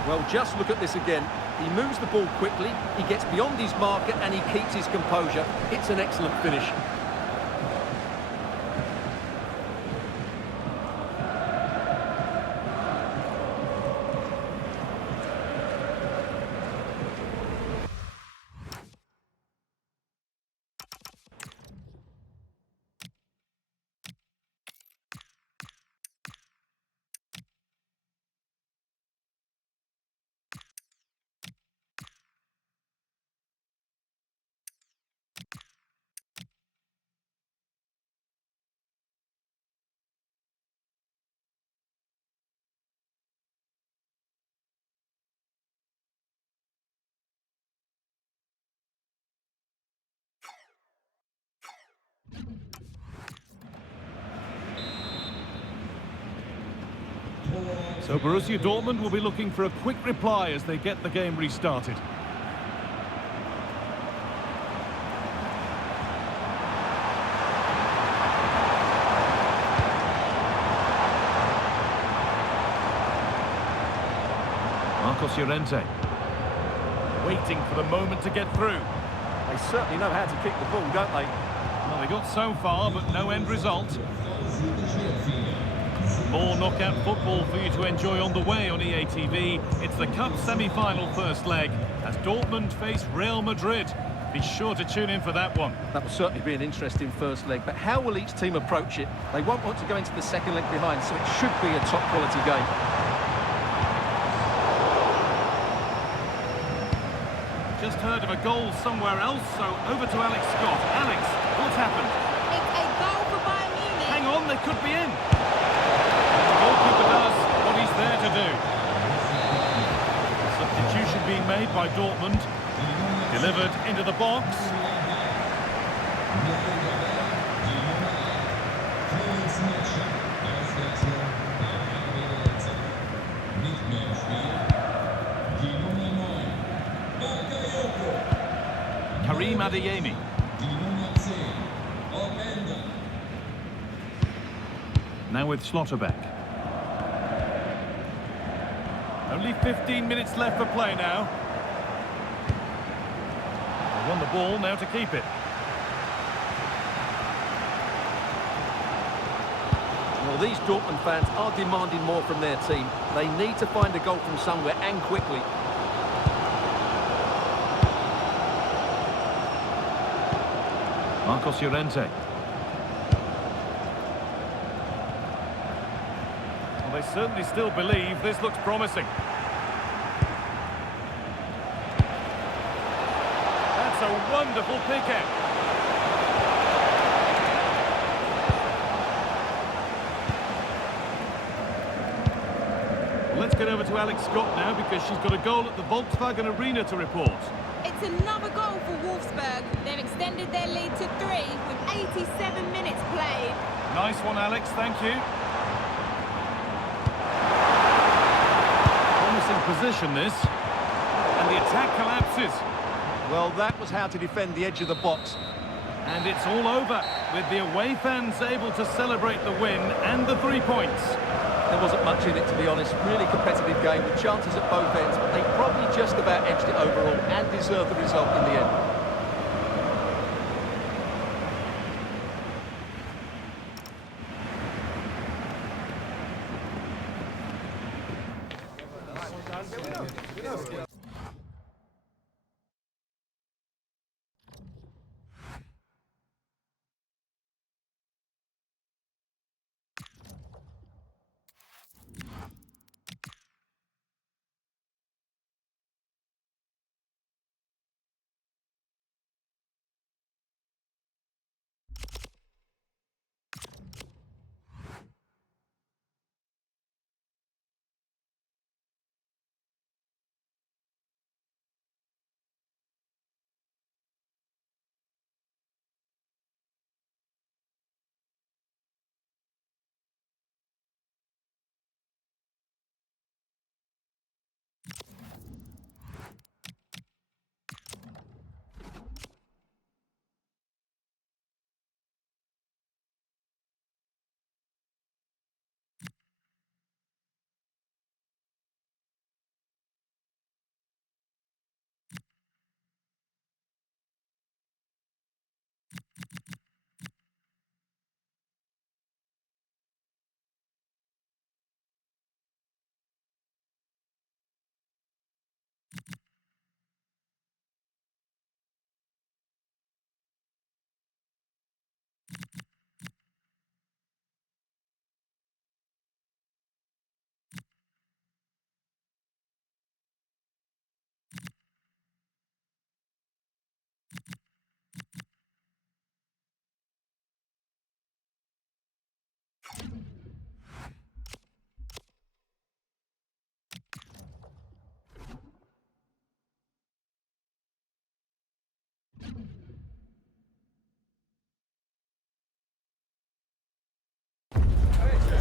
Well, just look at this again. He moves the ball quickly, he gets beyond his marker and he keeps his composure. It's an excellent finish. So Borussia Dortmund will be looking for a quick reply as they get the game restarted. Marcos Llorente waiting for the moment to get through. They certainly know how to kick the ball, don't they? Well, they got so far, but no end result. More knockout football for you to enjoy on the way on EA TV. It's the Cup semi-final first leg as Dortmund face Real Madrid. Be sure to tune in for that one. That will certainly be an interesting first leg, but how will each team approach it? They won't want to go into the second leg behind, so it should be a top-quality game. Just heard of a goal somewhere else, so over to Alex Scott. Alex, what's happened? It's a goal for Bayern Munich. Hang on, they could be in. The goalkeeper does what he's there to do. Substitution being made by Dortmund. Delivered into the box. Karim Adeyemi. Now with Schlotterbeck. Only 15 minutes left for play now. They won the ball, now to keep it. Well, these Dortmund fans are demanding more from their team. They need to find a goal from somewhere and quickly. Marcos Llorente. Well, they certainly still believe this looks promising. Wonderful pick-out. Let's get over to Alex Scott now because she's got a goal at the Volkswagen Arena to report. It's another goal for Wolfsburg. They've extended their lead to 3 with 87 minutes played. Nice one, Alex, thank you. Promising position, this. And the attack collapses. Well, that was how to defend the edge of the box. And it's all over, with the away fans able to celebrate the win and the 3 points. There wasn't much in it, to be honest. Really competitive game with chances at both ends, but they probably just about edged it overall and deserved the result in the end.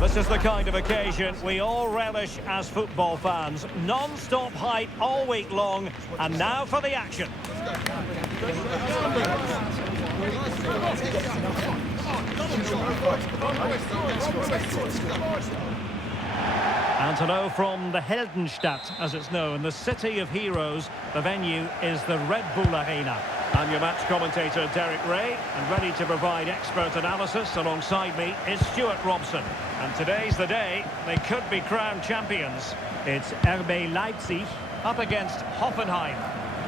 This is the kind of occasion we all relish as football fans. Non-stop hype all week long, and now for the action. And to know from the Heldenstadt, as it's known, the city of heroes, the venue is the Red Bull Arena. I'm your match commentator, Derek Ray, and ready to provide expert analysis alongside me is Stuart Robson. And today's the day they could be crowned champions. It's RB Leipzig up against Hoffenheim.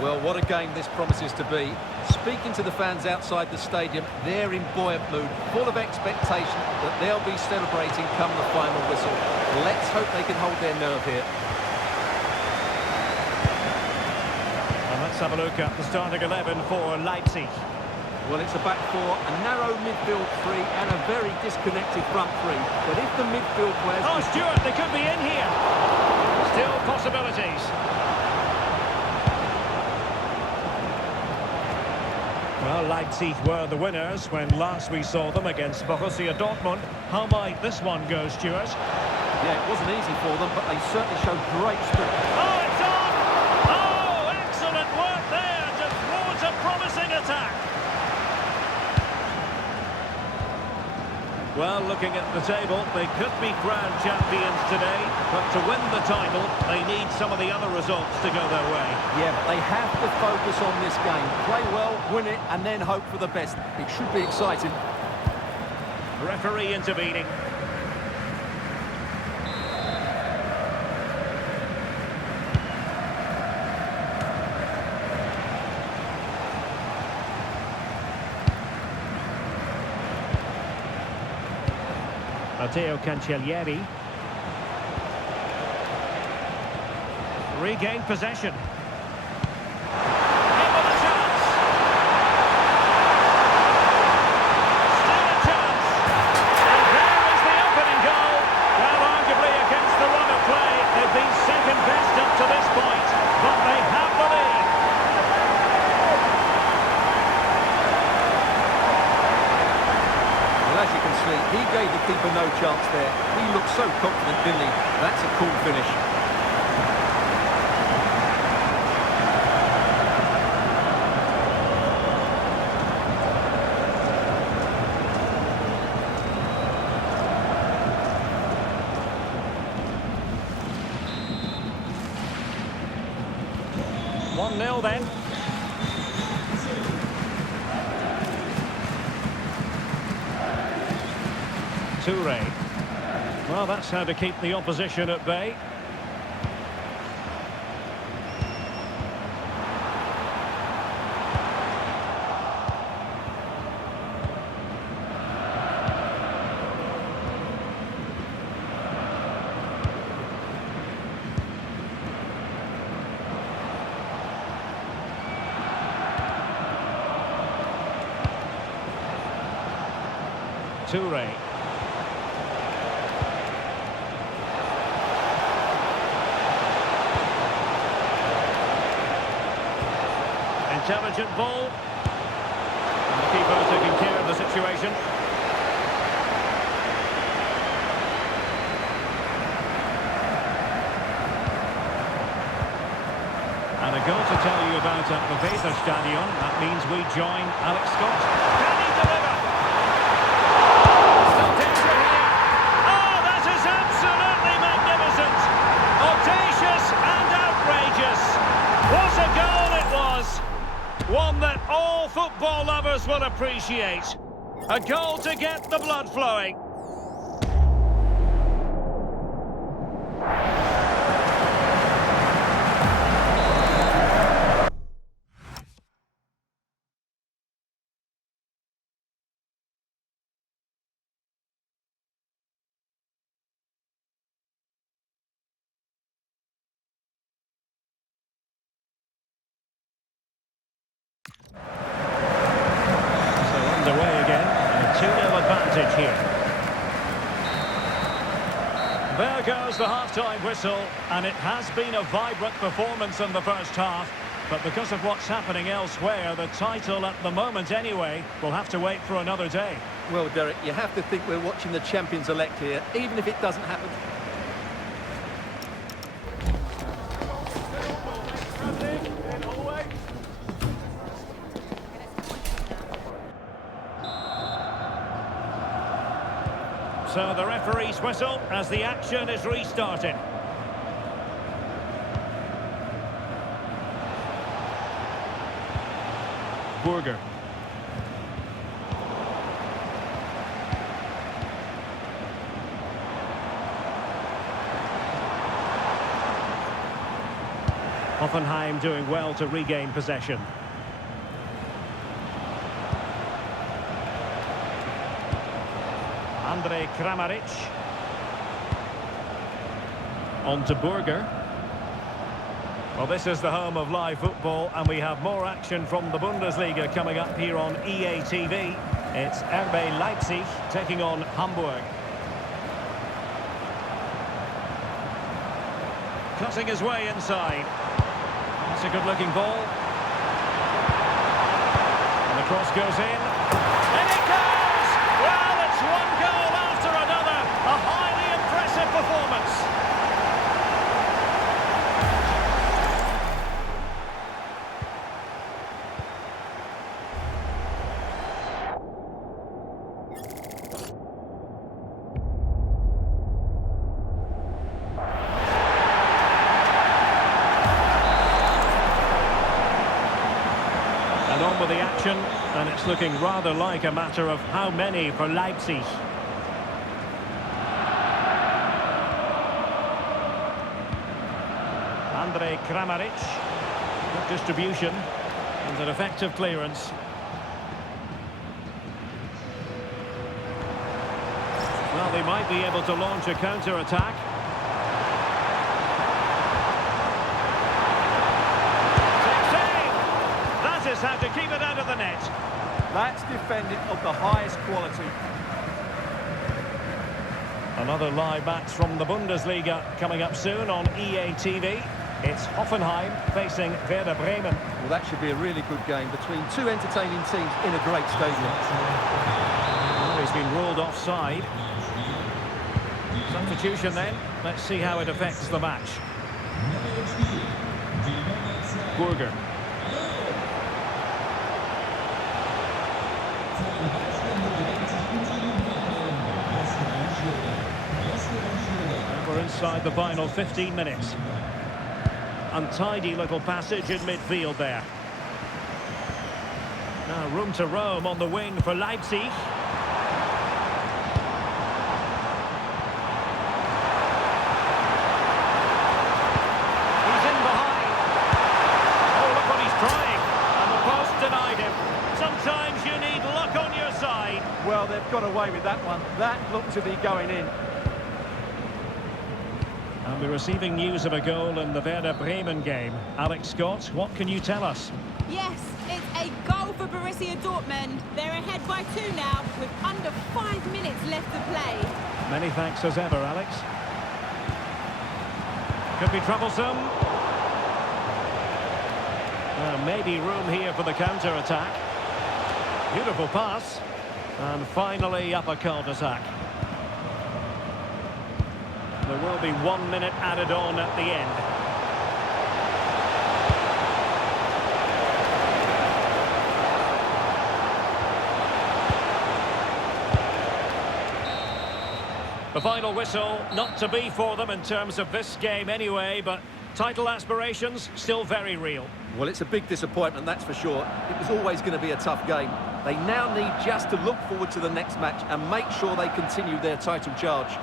Well, what a game this promises to be. Speaking to the fans outside the stadium, they're in buoyant mood, full of expectation that they'll be celebrating come the final whistle. Let's hope they can hold their nerve here. And let's have a look at the starting 11 for Leipzig. Well, it's a back four, a narrow midfield three, and a very disconnected front three. But if the midfield players... Oh, Stuart, they could be in here. Still possibilities. Well, Leipzig were the winners when last we saw them against Borussia Dortmund. How might this one go, Stuart? Yeah, it wasn't easy for them, but they certainly showed great spirit. Oh, it's on! Oh, excellent work there to thwart a promising attack. Well, looking at the table, they could be crowned champions today, but to win the title, they need some of the other results to go their way. Yeah, but they have to focus on this game. Play well, win it, and then hope for the best. It should be exciting. Referee intervening. Matteo Cancellieri. Regained possession. In with a chance. can see. He gave the keeper no chance there. He looked so confident, didn't he? That's a cool finish. Then. Toure. Well, that's how to keep the opposition at bay. Toure. Intelligent ball. And the keeper taking care of the situation. And a goal to tell you about at the Weserstadion. That means we join Alex Scott. Can he deliver? One that all football lovers will appreciate. A goal to get the blood flowing. Here. There goes the half-time whistle, and it has been a vibrant performance in the first half, but because of what's happening elsewhere, the title at the moment anyway will have to wait for another day. Well, Derek, you have to think we're watching the champions-elect here, even if it doesn't happen. So the referee's whistle as the action is restarted. Burger. Hoffenheim doing well to regain possession. Andrej Kramaric. On to Burger. Well, this is the home of live football, and we have more action from the Bundesliga coming up here on EA TV. It's RB Leipzig taking on Hamburg. Cutting his way inside. That's a good-looking ball. And the cross goes in. And it goes! Well, it's one goal after another. A highly impressive performance. On with the action, and it's looking rather like a matter of how many for Leipzig. Andrej Kramaric. Good distribution and an effective clearance. Well, they might be able to launch a counter-attack. Is how to keep it out of the net. That's defending of the highest quality. Another live match from the Bundesliga coming up soon on EA TV. It's Hoffenheim facing Werder Bremen. Well, that should be a really good game between two entertaining teams in a great stadium. Well, he's been ruled offside. Substitution then. Let's see how it affects the match. Burger. And we're inside the final 15 minutes. Untidy little passage in midfield there. Now room to roam on the wing for Leipzig. Well, they've got away with that one. That looked to be going in. And we're receiving news of a goal in the Werder Bremen game. Alex Scott, what can you tell us? Yes, it's a goal for Borussia Dortmund. They're ahead by 2 now, with under 5 minutes left to play. Many thanks as ever, Alex. Could be troublesome. Maybe room here for the counter-attack. Beautiful pass. And finally up a cul-de-sac. There will be 1 minute added on at the end. The final whistle, not to be for them in terms of this game anyway, but title aspirations still very real. Well, it's a big disappointment, that's for sure. It was always going to be a tough game. They now need just to look forward to the next match and make sure they continue their title charge.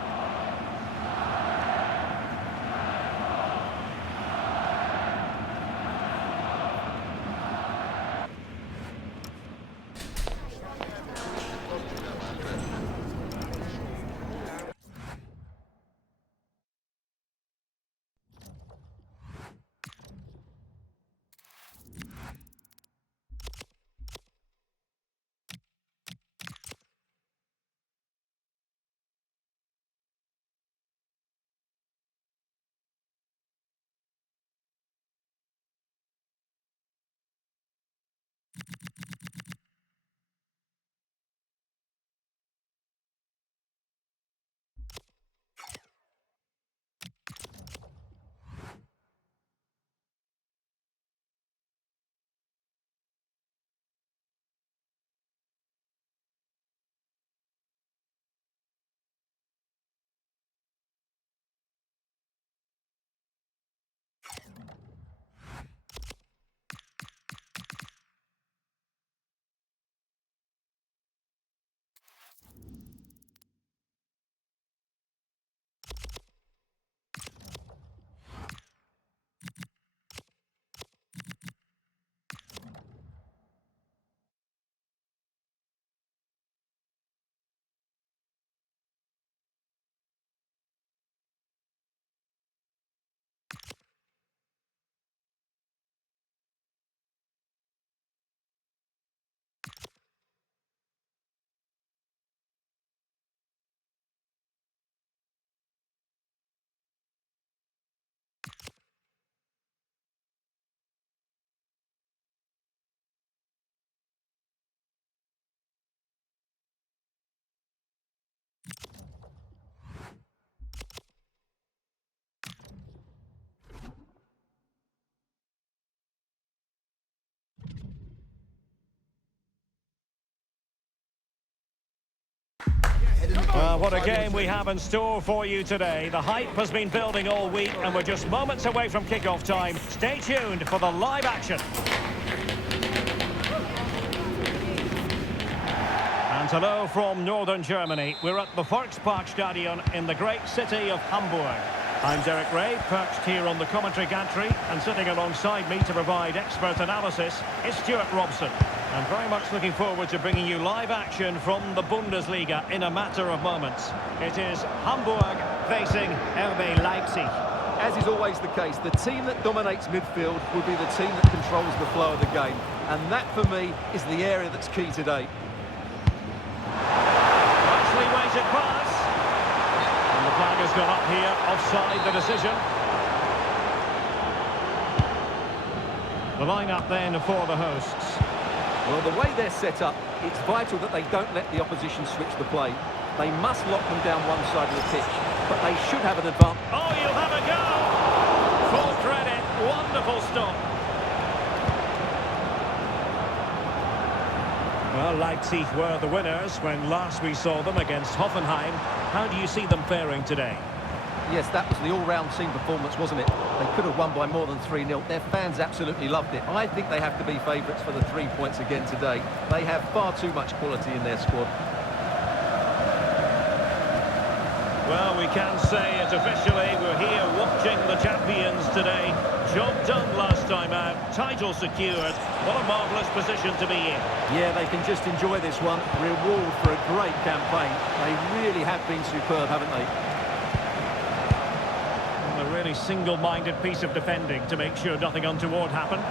Well, what a game we have in store for you today. The hype has been building all week and we're just moments away from kick-off time. Stay tuned for the live action. And hello from northern Germany. We're at the Volksparkstadion in the great city of Hamburg. I'm Derek Ray, perched here on the commentary gantry, and sitting alongside me to provide expert analysis is Stuart Robson. I'm very much looking forward to bringing you live action from the Bundesliga in a matter of moments. It is Hamburg facing RB Leipzig. As is always the case, the team that dominates midfield will be the team that controls the flow of the game. And that, for me, is the area that's key today. Nicely weighted pass. And the flag has gone up here, offside the decision. The line-up then for the hosts. Well, the way they're set up, it's vital that they don't let the opposition switch the play. They must lock them down one side of the pitch, but they should have an advantage. Oh, you'll have a go! Full credit, wonderful stop. Well, Leipzig were the winners when last we saw them against Hoffenheim. How do you see them faring today? Yes, that was the all-round team performance, wasn't it? They could have won by more than 3-0. Their fans absolutely loved it. I think they have to be favourites for the 3 points again today. They have far too much quality in their squad. Well, we can say it officially. We're here watching the champions today. Job done last time out. Title secured. What a marvellous position to be in. Yeah, they can just enjoy this one. Reward for a great campaign. They really have been superb, haven't they? A really single-minded piece of defending to make sure nothing untoward happened.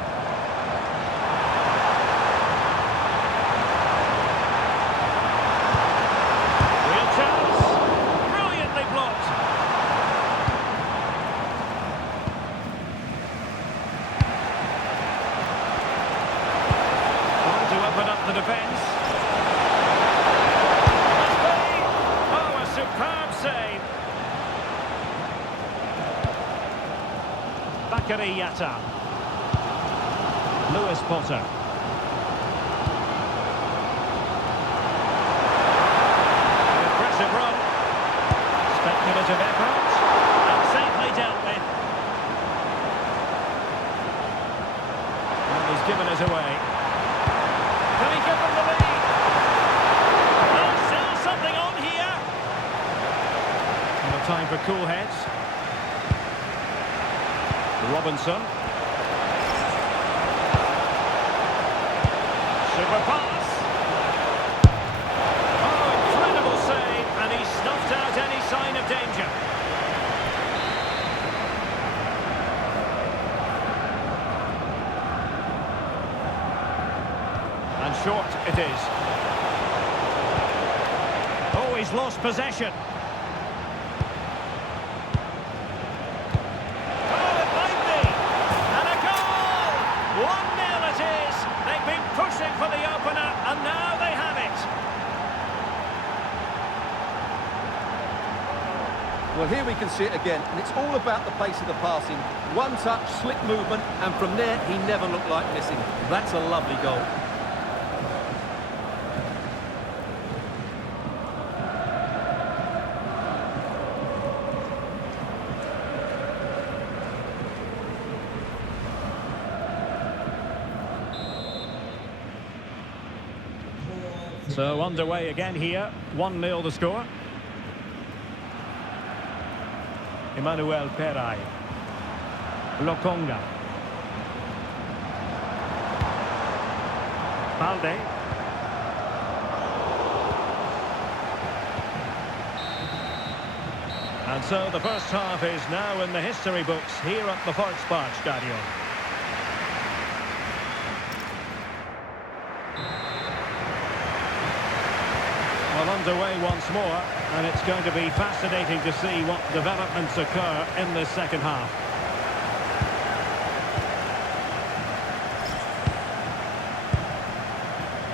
Real chance. Brilliantly blocked. Trying to open up the defence. Oh, a superb save. Bakary Yatta. Lewis Potter. An impressive run. Speculative effort. And safely dealt with. And he's given it away. Can he give them the lead? There's still something on here. No time for cool heads. Robinson. Super pass. Oh, incredible save, and he snuffed out any sign of danger. And short it is. Oh, he's lost possession. For the opener, and now they have it. Well, here we can see it again, and it's all about the pace of the passing. One touch, slick movement, and from there, he never looked like missing. That's a lovely goal. So underway again here, 1-0 the score. Emmanuel Perai. Lokonga. Balde. And so the first half is now in the history books here at the Volksparkstadion. Well, underway once more, and it's going to be fascinating to see what developments occur in this second half.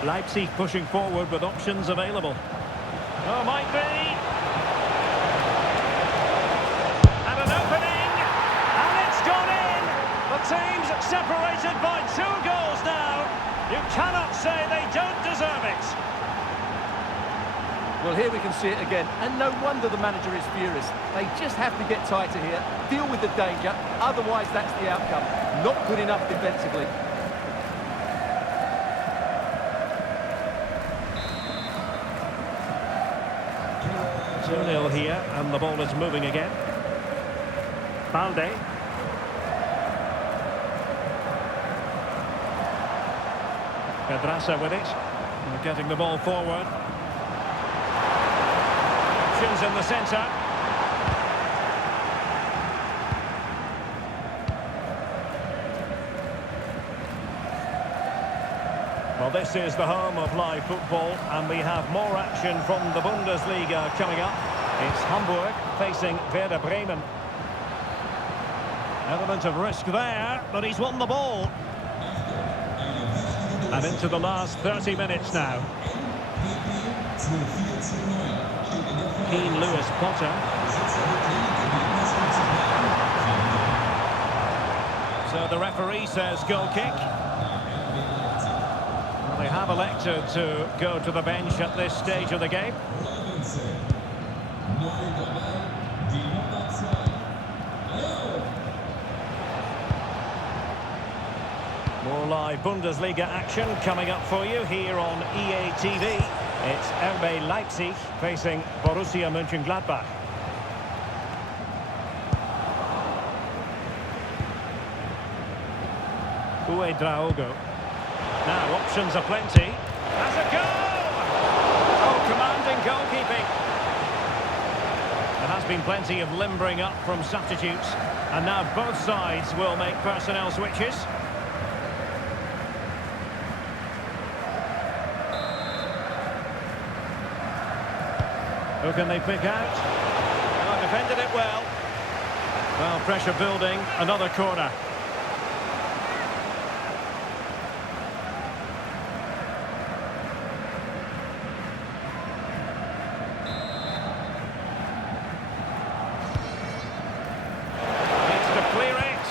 Leipzig pushing forward with options available. Oh, might be. And an opening, and it's gone in. The team's separated by 2 goals now. You cannot say they don't deserve it. Well, here we can see it again, and no wonder the manager is furious. They just have to get tighter here, deal with the danger, otherwise that's the outcome. Not good enough defensively. Nil here, and the ball is moving again. Balde. Pedraza with it. They're getting the ball forward. Options in the centre. Well, this is the home of live football, and we have more action from the Bundesliga coming up. It's Hamburg facing Werder Bremen. Element of risk there, but he's won the ball. And into the last 30 minutes now. Keane Lewis Potter. So the referee says goal kick. Well, they have elected to go to the bench at this stage of the game. More live Bundesliga action coming up for you here on EA TV. It's RB Leipzig facing Borussia Mönchengladbach. Uedraogo. Now options are plenty. Has a goal! Oh, commanding goalkeeping. There has been plenty of limbering up from substitutes. And now both sides will make personnel switches. Who can they pick out? Oh, defended it well. Well, pressure building, another corner. Needs to clear it.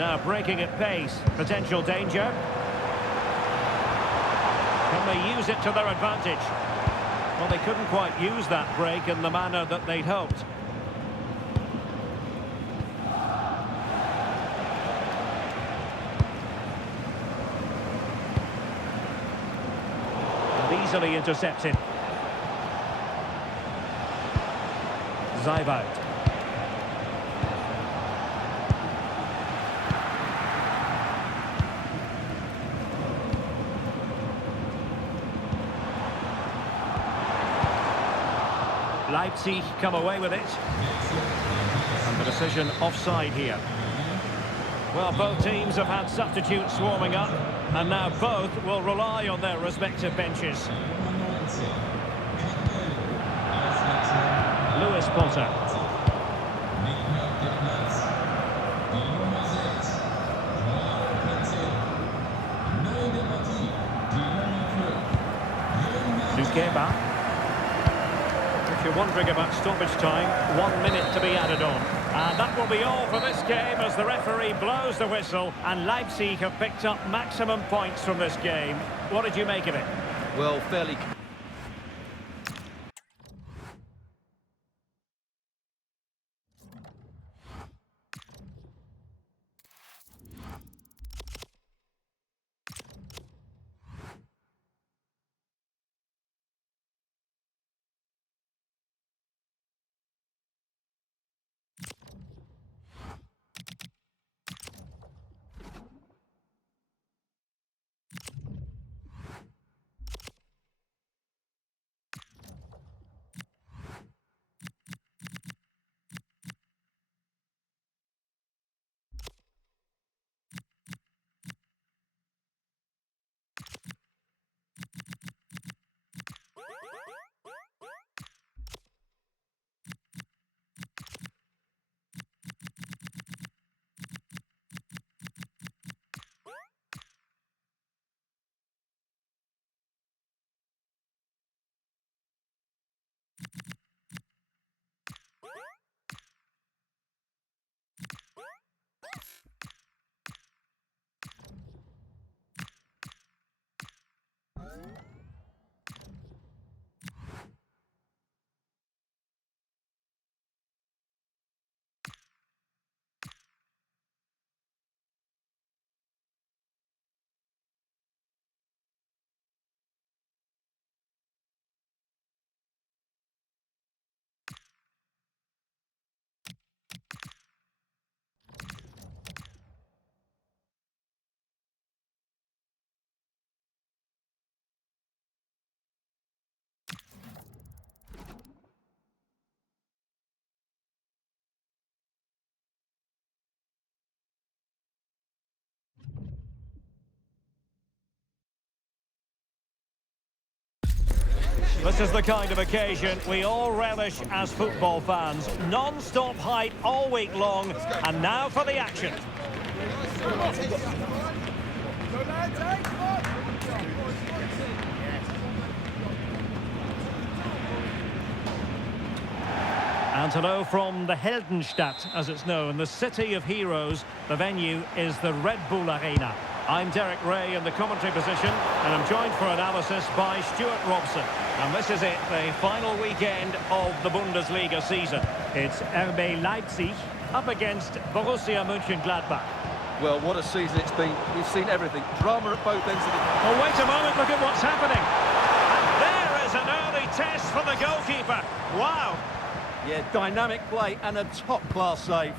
Now breaking at pace, potential danger. Can they use it to their advantage? Well, they couldn't quite use that break in the manner that they'd hoped. And easily intercepted. Zaivout. Leipzig come away with it. And the decision offside here. Well, both teams have had substitutes warming up, and now both will rely on their respective benches. Lewis Potter. Lukeba. If you're wondering about stoppage time, 1 minute to be added on. And that will be all for this game as the referee blows the whistle and Leipzig have picked up maximum points from this game. What did you make of it? Well, fairly... This is the kind of occasion we all relish as football fans. Non-stop hype all week long, and now for the action. Go lads, eh? Come on. And hello from the Heldenstadt, as it's known, the city of heroes. The venue is the Red Bull Arena. I'm Derek Ray in the commentary position, and I'm joined for analysis by Stuart Robson. And this is it, the final weekend of the Bundesliga season. It's RB Leipzig up against Borussia Mönchengladbach. Well, what a season it's been. We've seen everything. Drama at both ends of the... Oh, wait a moment, look at what's happening. And there is an early test for the goalkeeper. Wow. Yeah, dynamic play and a top-class save.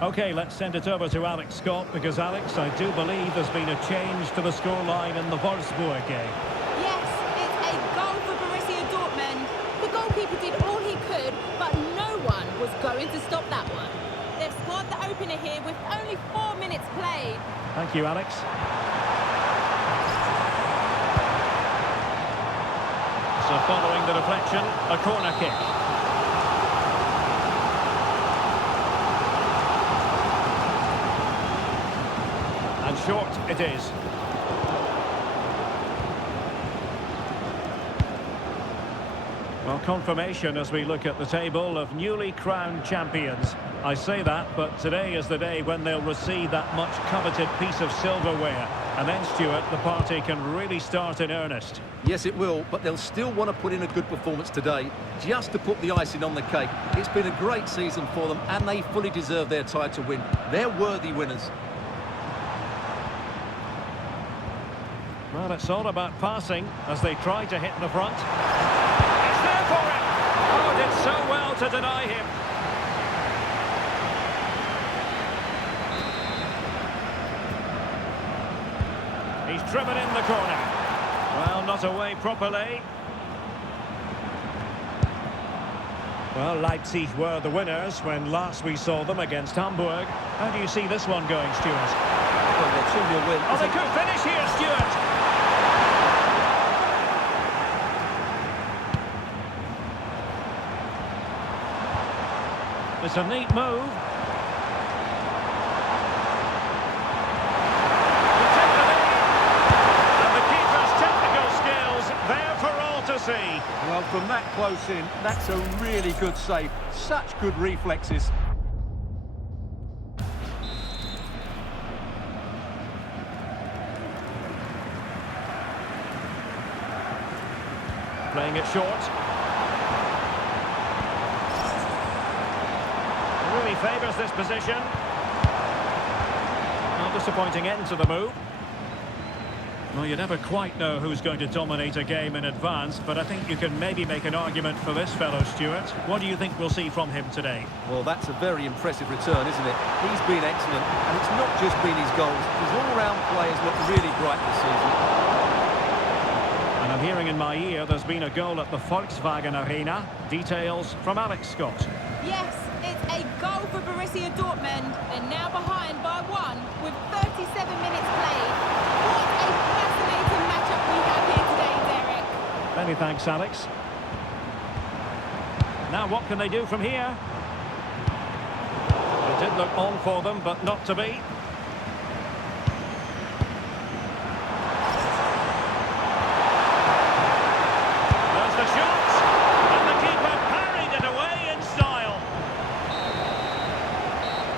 OK, let's send it over to Alex Scott, because, Alex, I do believe there's been a change to the scoreline in the Wolfsburg game. Yes, it's a goal for Borussia Dortmund. The goalkeeper did all he could, but no one was going to stop that one. They've scored the opener here with only 4 minutes played. Thank you, Alex. So following the deflection, a corner kick. And short it is. Well, confirmation as we look at the table of newly crowned champions. I say that, but today is the day when they'll receive that much coveted piece of silverware. And then, Stuart, the party can really start in earnest. Yes, it will, but they'll still want to put in a good performance today, just to put the icing on the cake. It's been a great season for them, and they fully deserve their tie to win. They're worthy winners. Well, it's all about passing as they try to hit the front. It's there for him! Oh, did so well to deny him. He's driven in the corner. Well, not away properly. Well, Leipzig were the winners when last we saw them against Hamburg. How do you see this one going, Stuart? Well, they're 2-0 win. Oh, they could finish here, Stuart! It's a neat move. To take the lead. And the keeper's technical skills there for all to see. Well, from that close in, that's a really good save. Such good reflexes. Playing it short. Really favours this position. Not disappointing end to the move. Well, you never quite know who's going to dominate a game in advance, but I think you can maybe make an argument for this fellow, Stuart. What do you think we'll see from him today? Well, that's a very impressive return, isn't it? He's been excellent, and it's not just been his goals. His all-round play has looked really bright this season. And I'm hearing in my ear there's been a goal at the Volkswagen Arena. Details from Alex Scott. Yes, it's a goal for Borussia Dortmund. They're now behind by 1 with 37 minutes played. What a fascinating matchup we have here today, Derek. Many thanks, Alex. Now what can they do from here? It did look on for them, but not to be. There's the shot! And the keeper parried it away in style.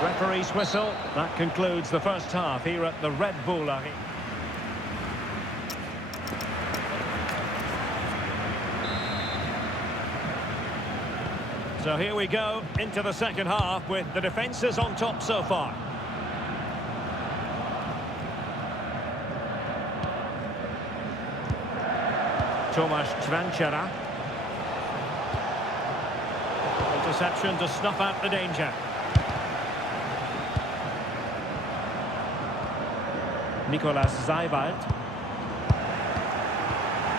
Referee's whistle. That concludes the first half here at the Red Bull Arena. So here we go into the second half with the defences on top so far. Tomasz Cvanchara. Interception to snuff out the danger. Nicolas Zaiwald.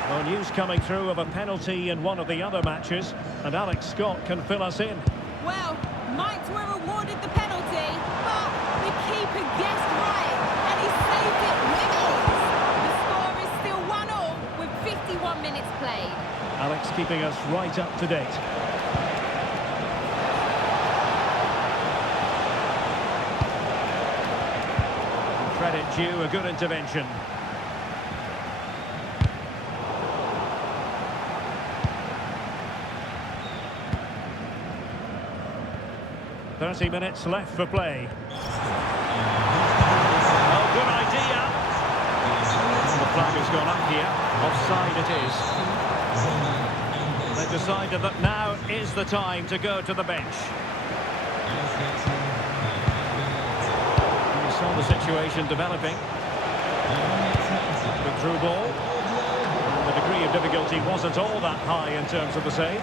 Well, news coming through of a penalty in one of the other matches, and Alex Scott can fill us in. Well, Mainz were awarded the penalty, but the keeper guessed right, and he saved it with ease. The score is still 1-1 with 51 61 minutes played. Alex keeping us right up to date. Credit due, a good intervention. "30 minutes left for play." Oh, good idea. The flag has gone up here. Offside it is. They've decided that now is the time to go to the bench. We saw the situation developing. The through ball. The degree of difficulty wasn't all that high in terms of the save.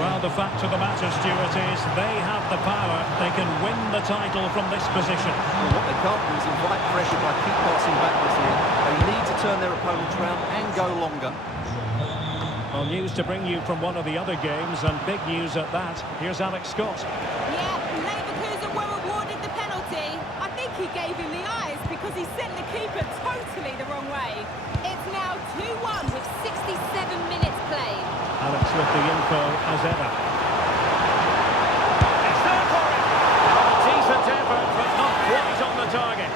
Well, the fact of the matter, Stuart, is they have the power. They can win the title from this position. Well, what they can't do is invite pressure by keep passing backwards here. They need to turn their opponents round and go longer. Well, news to bring you from one of the other games, and big news at that. Here's Alex Scott. Yeah, Leverkusen were awarded the penalty. I think he gave him the eyes because he sent the keeper totally the wrong way. It's now 2-1 with 67 minutes played. Alex with the info as ever. It's there for him! A decent effort, but not quite on the target.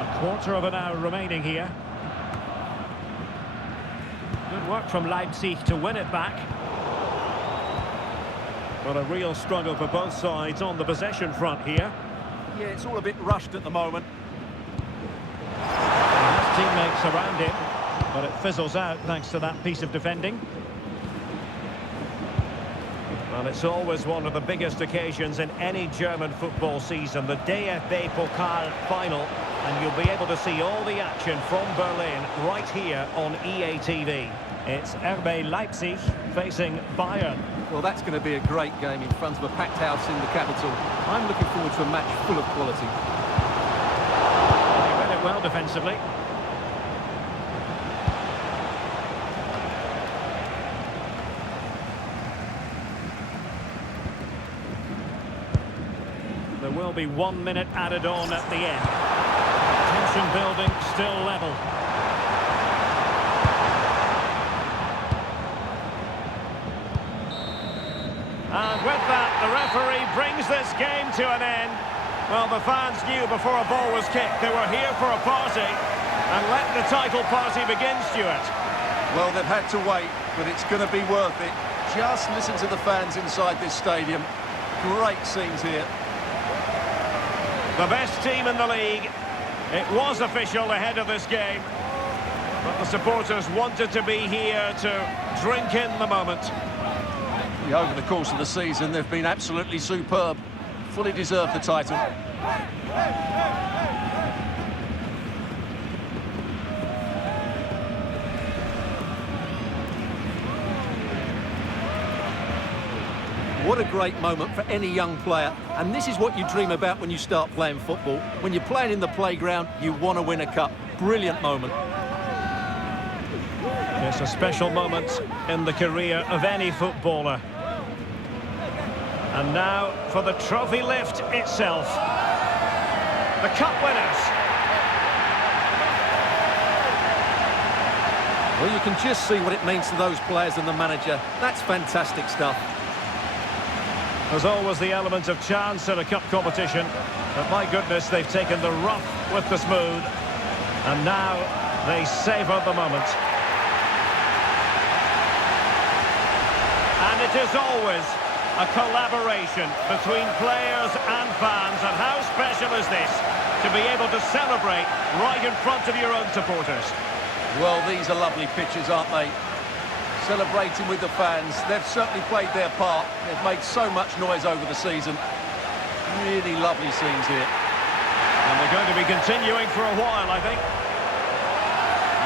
A quarter of an hour remaining here. Good work from Leipzig to win it back. But a real struggle for both sides on the possession front here. Yeah, it's all a bit rushed at the moment. Teammates around him, but it fizzles out thanks to that piece of defending. Well, it's always one of the biggest occasions in any German football season, the DFB Pokal final, and you'll be able to see all the action from Berlin right here on EA TV. It's RB Leipzig facing Bayern. Well, that's going to be a great game in front of a packed house in the capital. I'm looking forward to a match full of quality. He read it well defensively. There will be 1 minute added on at the end. Tension building, still level. And with that, the referee brings this game to an end. Well, the fans knew before a ball was kicked they were here for a party. And let the title party begin, Stuart. Well, they've had to wait, but it's going to be worth it. Just listen to the fans inside this stadium. Great scenes here. The best team in the league. It was official ahead of this game. But the supporters wanted to be here to drink in the moment. Yeah, over the course of the season, they've been absolutely superb. Fully deserved the title. What a great moment for any young player. And this is what you dream about when you start playing football. When you're playing in the playground, you want to win a cup. Brilliant moment. It's a special moment in the career of any footballer. And now for the trophy lift itself. The cup winners. Well, you can just see what it means to those players and the manager. That's fantastic stuff. There's always the element of chance in a cup competition, but my goodness, they've taken the rough with the smooth, and now they savour the moment. And it is always a collaboration between players and fans, and how special is this, to be able to celebrate right in front of your own supporters. Well, these are lovely pictures, aren't they? Celebrating with the fans. They've certainly played their part. They've made so much noise over the season. Really lovely scenes here. And they're going to be continuing for a while, I think.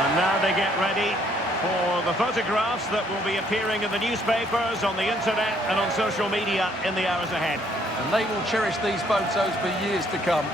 And now they get ready for the photographs that will be appearing in the newspapers, on the internet and on social media in the hours ahead. And they will cherish these photos for years to come.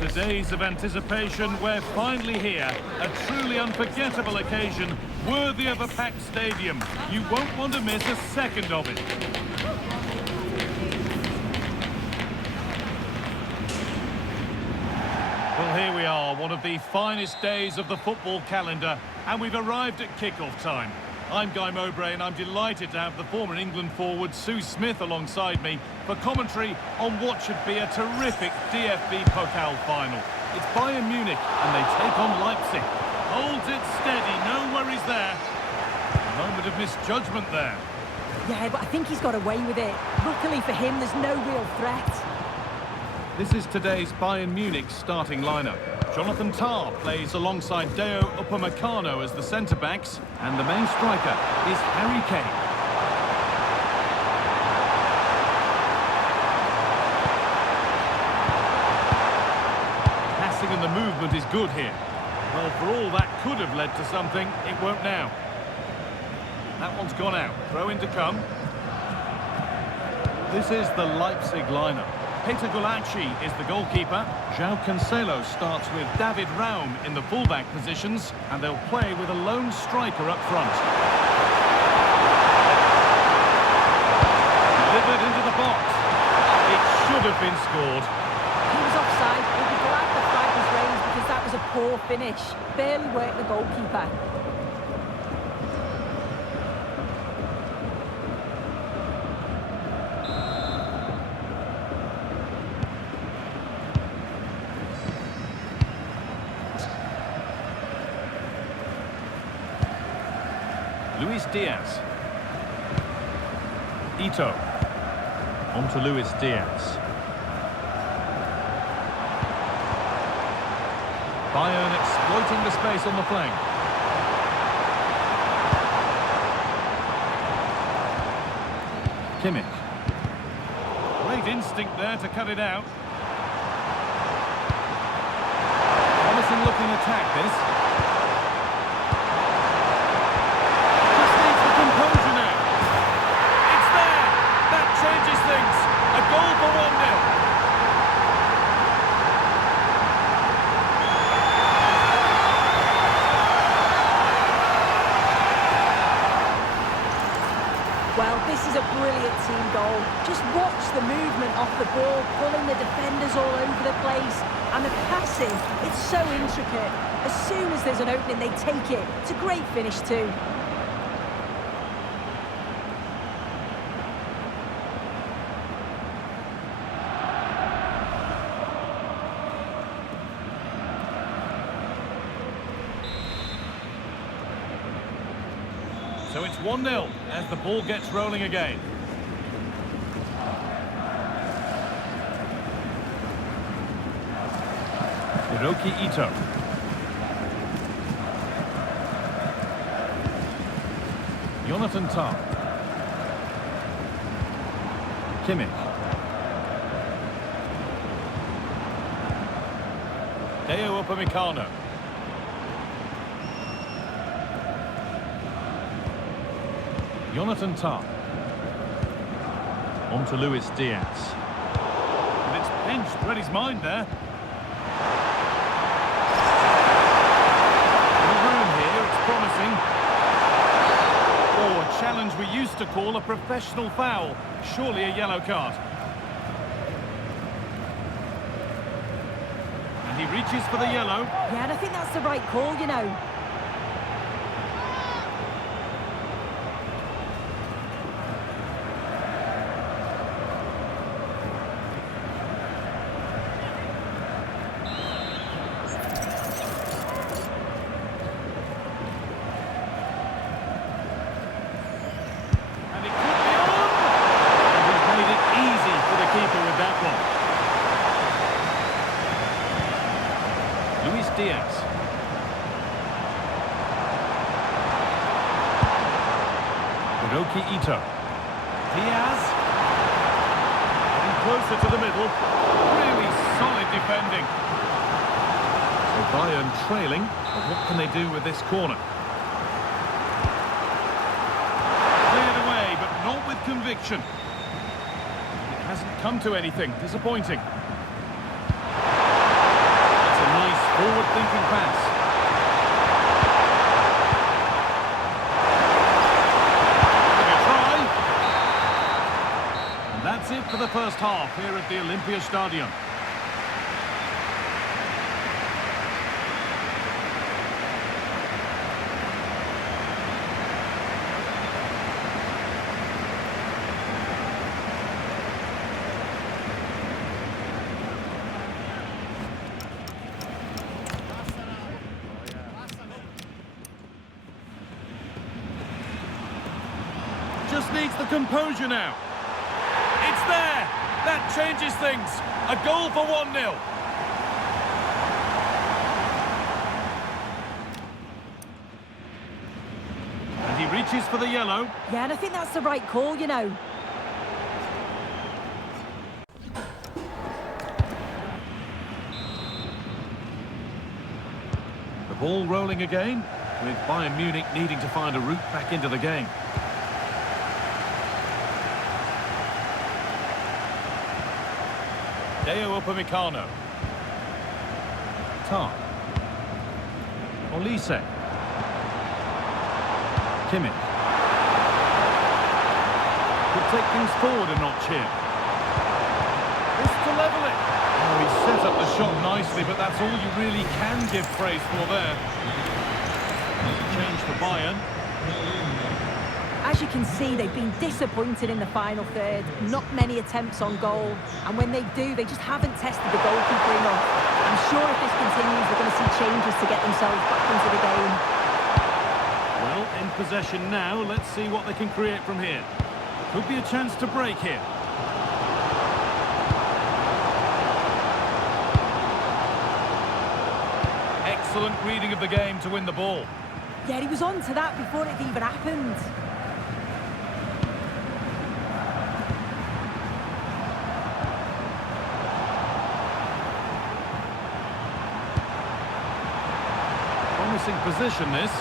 After days of anticipation, we're finally here. A truly unforgettable occasion, worthy of a packed stadium. You won't want to miss a second of it. Well, here we are, one of the finest days of the football calendar, and we've arrived at kickoff time. I'm Guy Mowbray, and I'm delighted to have the former England forward Sue Smith alongside me for commentary on what should be a terrific DFB Pokal final. It's Bayern Munich, and they take on Leipzig. Holds it steady, no worries there. A moment of misjudgment there. Yeah, but I think he's got away with it. Luckily for him, there's no real threat. This is today's Bayern Munich starting lineup. Jonathan Tah plays alongside Deo Upamecano as the centre-backs, and the main striker is Harry Kane. Passing and the movement is good here. Well, for all that could have led to something, it won't now. That one's gone out. Throw in to come. This is the Leipzig lineup. Peter Gulacsi is the goalkeeper. João Cancelo starts with David Raum in the fullback positions, and they'll play with a lone striker up front. Delivered into the box. It should have been scored. He was offside. He'll be glad the flag was raised because that was a poor finish. Barely worked the goalkeeper. Luis Diaz. Ito. On to Luis Diaz. Bayern exploiting the space on the flank. Kimmich. Great instinct there to cut it out. Promising looking attack this. A goal for 1-0. Well, this is a brilliant team goal. Just watch the movement off the ball, pulling the defenders all over the place. And the passing, it's so intricate. As soon as there's an opening, they take it. It's a great finish too. So it's 1-0 as the ball gets rolling again. Hiroki Ito. Jonathan Tah. Kimmich. Deo Upamecano. Jonathan Tah. On to Luis Diaz. And it's pinched, read his mind there. No room here, it's promising. Oh, a challenge we used to call a professional foul. Surely a yellow card. And he reaches for the yellow. Yeah, and I think that's the right call, you know. Luis Diaz. Hiroki Ito. Diaz. Getting closer to the middle. Really solid defending. So Bayern trailing. But what can they do with this corner? Cleared away, but not with conviction. It hasn't come to anything. Disappointing. Forward-thinking pass. Give it a try. And that's it for the first half here at the Olympiastadion. Just needs the composure now. It's there. That changes things. A goal for 1-0. And he reaches for the yellow. Yeah, and I think that's the right call, you know. The ball rolling again, with Bayern Munich needing to find a route back into the game. Deo Upamecano. Tar. Olise. Kimmich. Could take things forward a notch here. This to level it. Oh, he set up the shot nicely, but that's all you really can give praise for there. Change for Bayern. As you can see, they've been disappointed in the final third. Not many attempts on goal. And when they do, they just haven't tested the goalkeeper enough. I'm sure if this continues, they're going to see changes to get themselves back into the game. Well, in possession now. Let's see what they can create from here. Could be a chance to break here. Excellent reading of the game to win the ball. Yeah, he was on to that before it even happened. Promising position, this.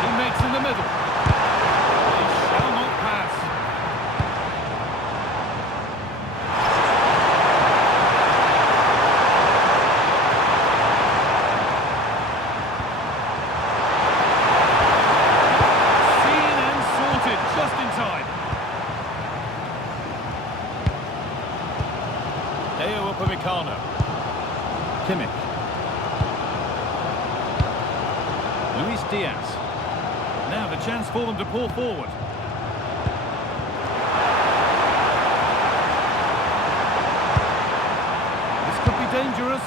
Teammates in the middle. He shall not pass. Seen and sorted just in time. Deo Upamecano. Kimmich. Luis Diaz. Now the chance for them to pull forward. This could be dangerous.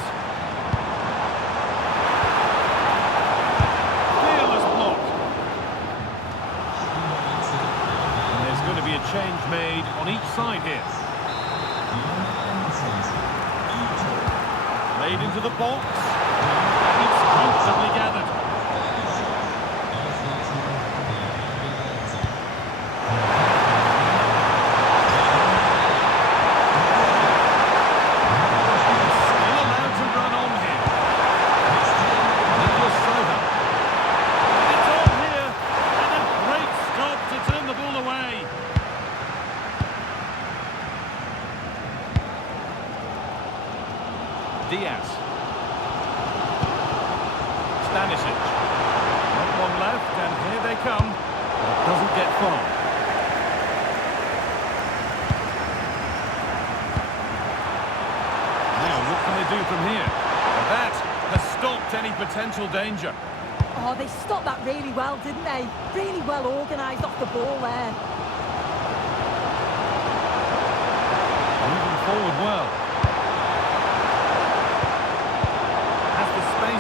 Fearless block. And there's going to be a change made on each side here. Played into the box. It's comfortably gathered. Diaz. Stanisic. Not one left, and here they come. Doesn't get far. Now, what can they do from here? That has stopped any potential danger. Oh, they stopped that really well, didn't they? Really well organised off the ball there. Moving forward well.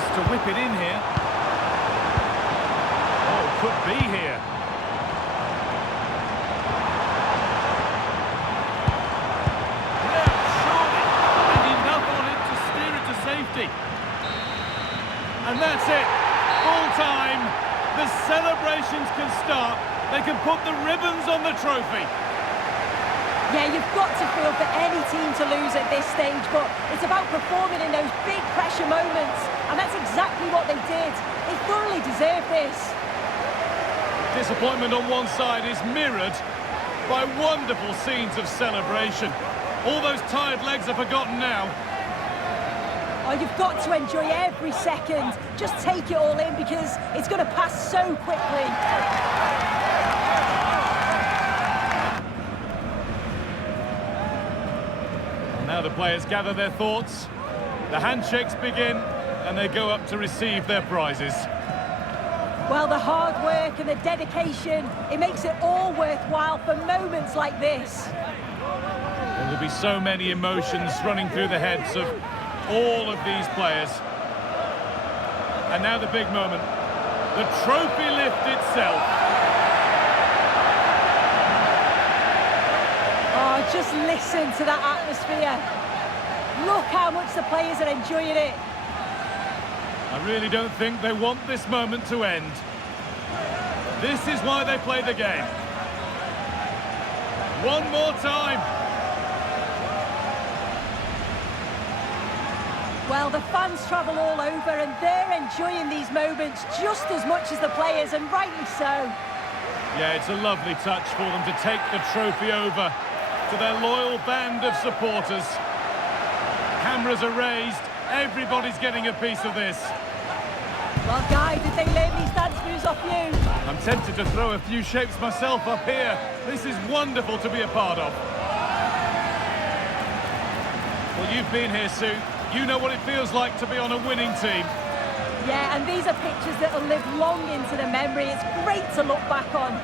To whip it in here. Oh, could be here. Yeah, surely. And enough on it to steer it to safety. And that's it. Full time. The celebrations can start. They can put the ribbons on the trophy. Yeah, you've got to feel for any team to lose at this stage, but it's about performing in those big pressure moments, and that's exactly what they did. They thoroughly deserve this. Disappointment on one side is mirrored by wonderful scenes of celebration. All those tired legs are forgotten now. Oh, you've got to enjoy every second. Just take it all in because it's going to pass so quickly. Now the players gather their thoughts, the handshakes begin, and they go up to receive their prizes. Well, the hard work and the dedication, it makes it all worthwhile for moments like this. There will be so many emotions running through the heads of all of these players. And now the big moment, the trophy lift itself. Oh, just listen to that atmosphere. Look how much the players are enjoying it. I really don't think they want this moment to end. This is why they play the game. One more time. Well, the fans travel all over and they're enjoying these moments just as much as the players, and rightly so. Yeah, it's a lovely touch for them to take the trophy over to their loyal band of supporters. Cameras are raised, everybody's getting a piece of this. Well, Guy, did they learn these dance moves off you? I'm tempted to throw a few shapes myself up here. This is wonderful to be a part of. Well, you've been here, Sue. You know what it feels like to be on a winning team. Yeah, and these are pictures that will live long into the memory. It's great to look back on.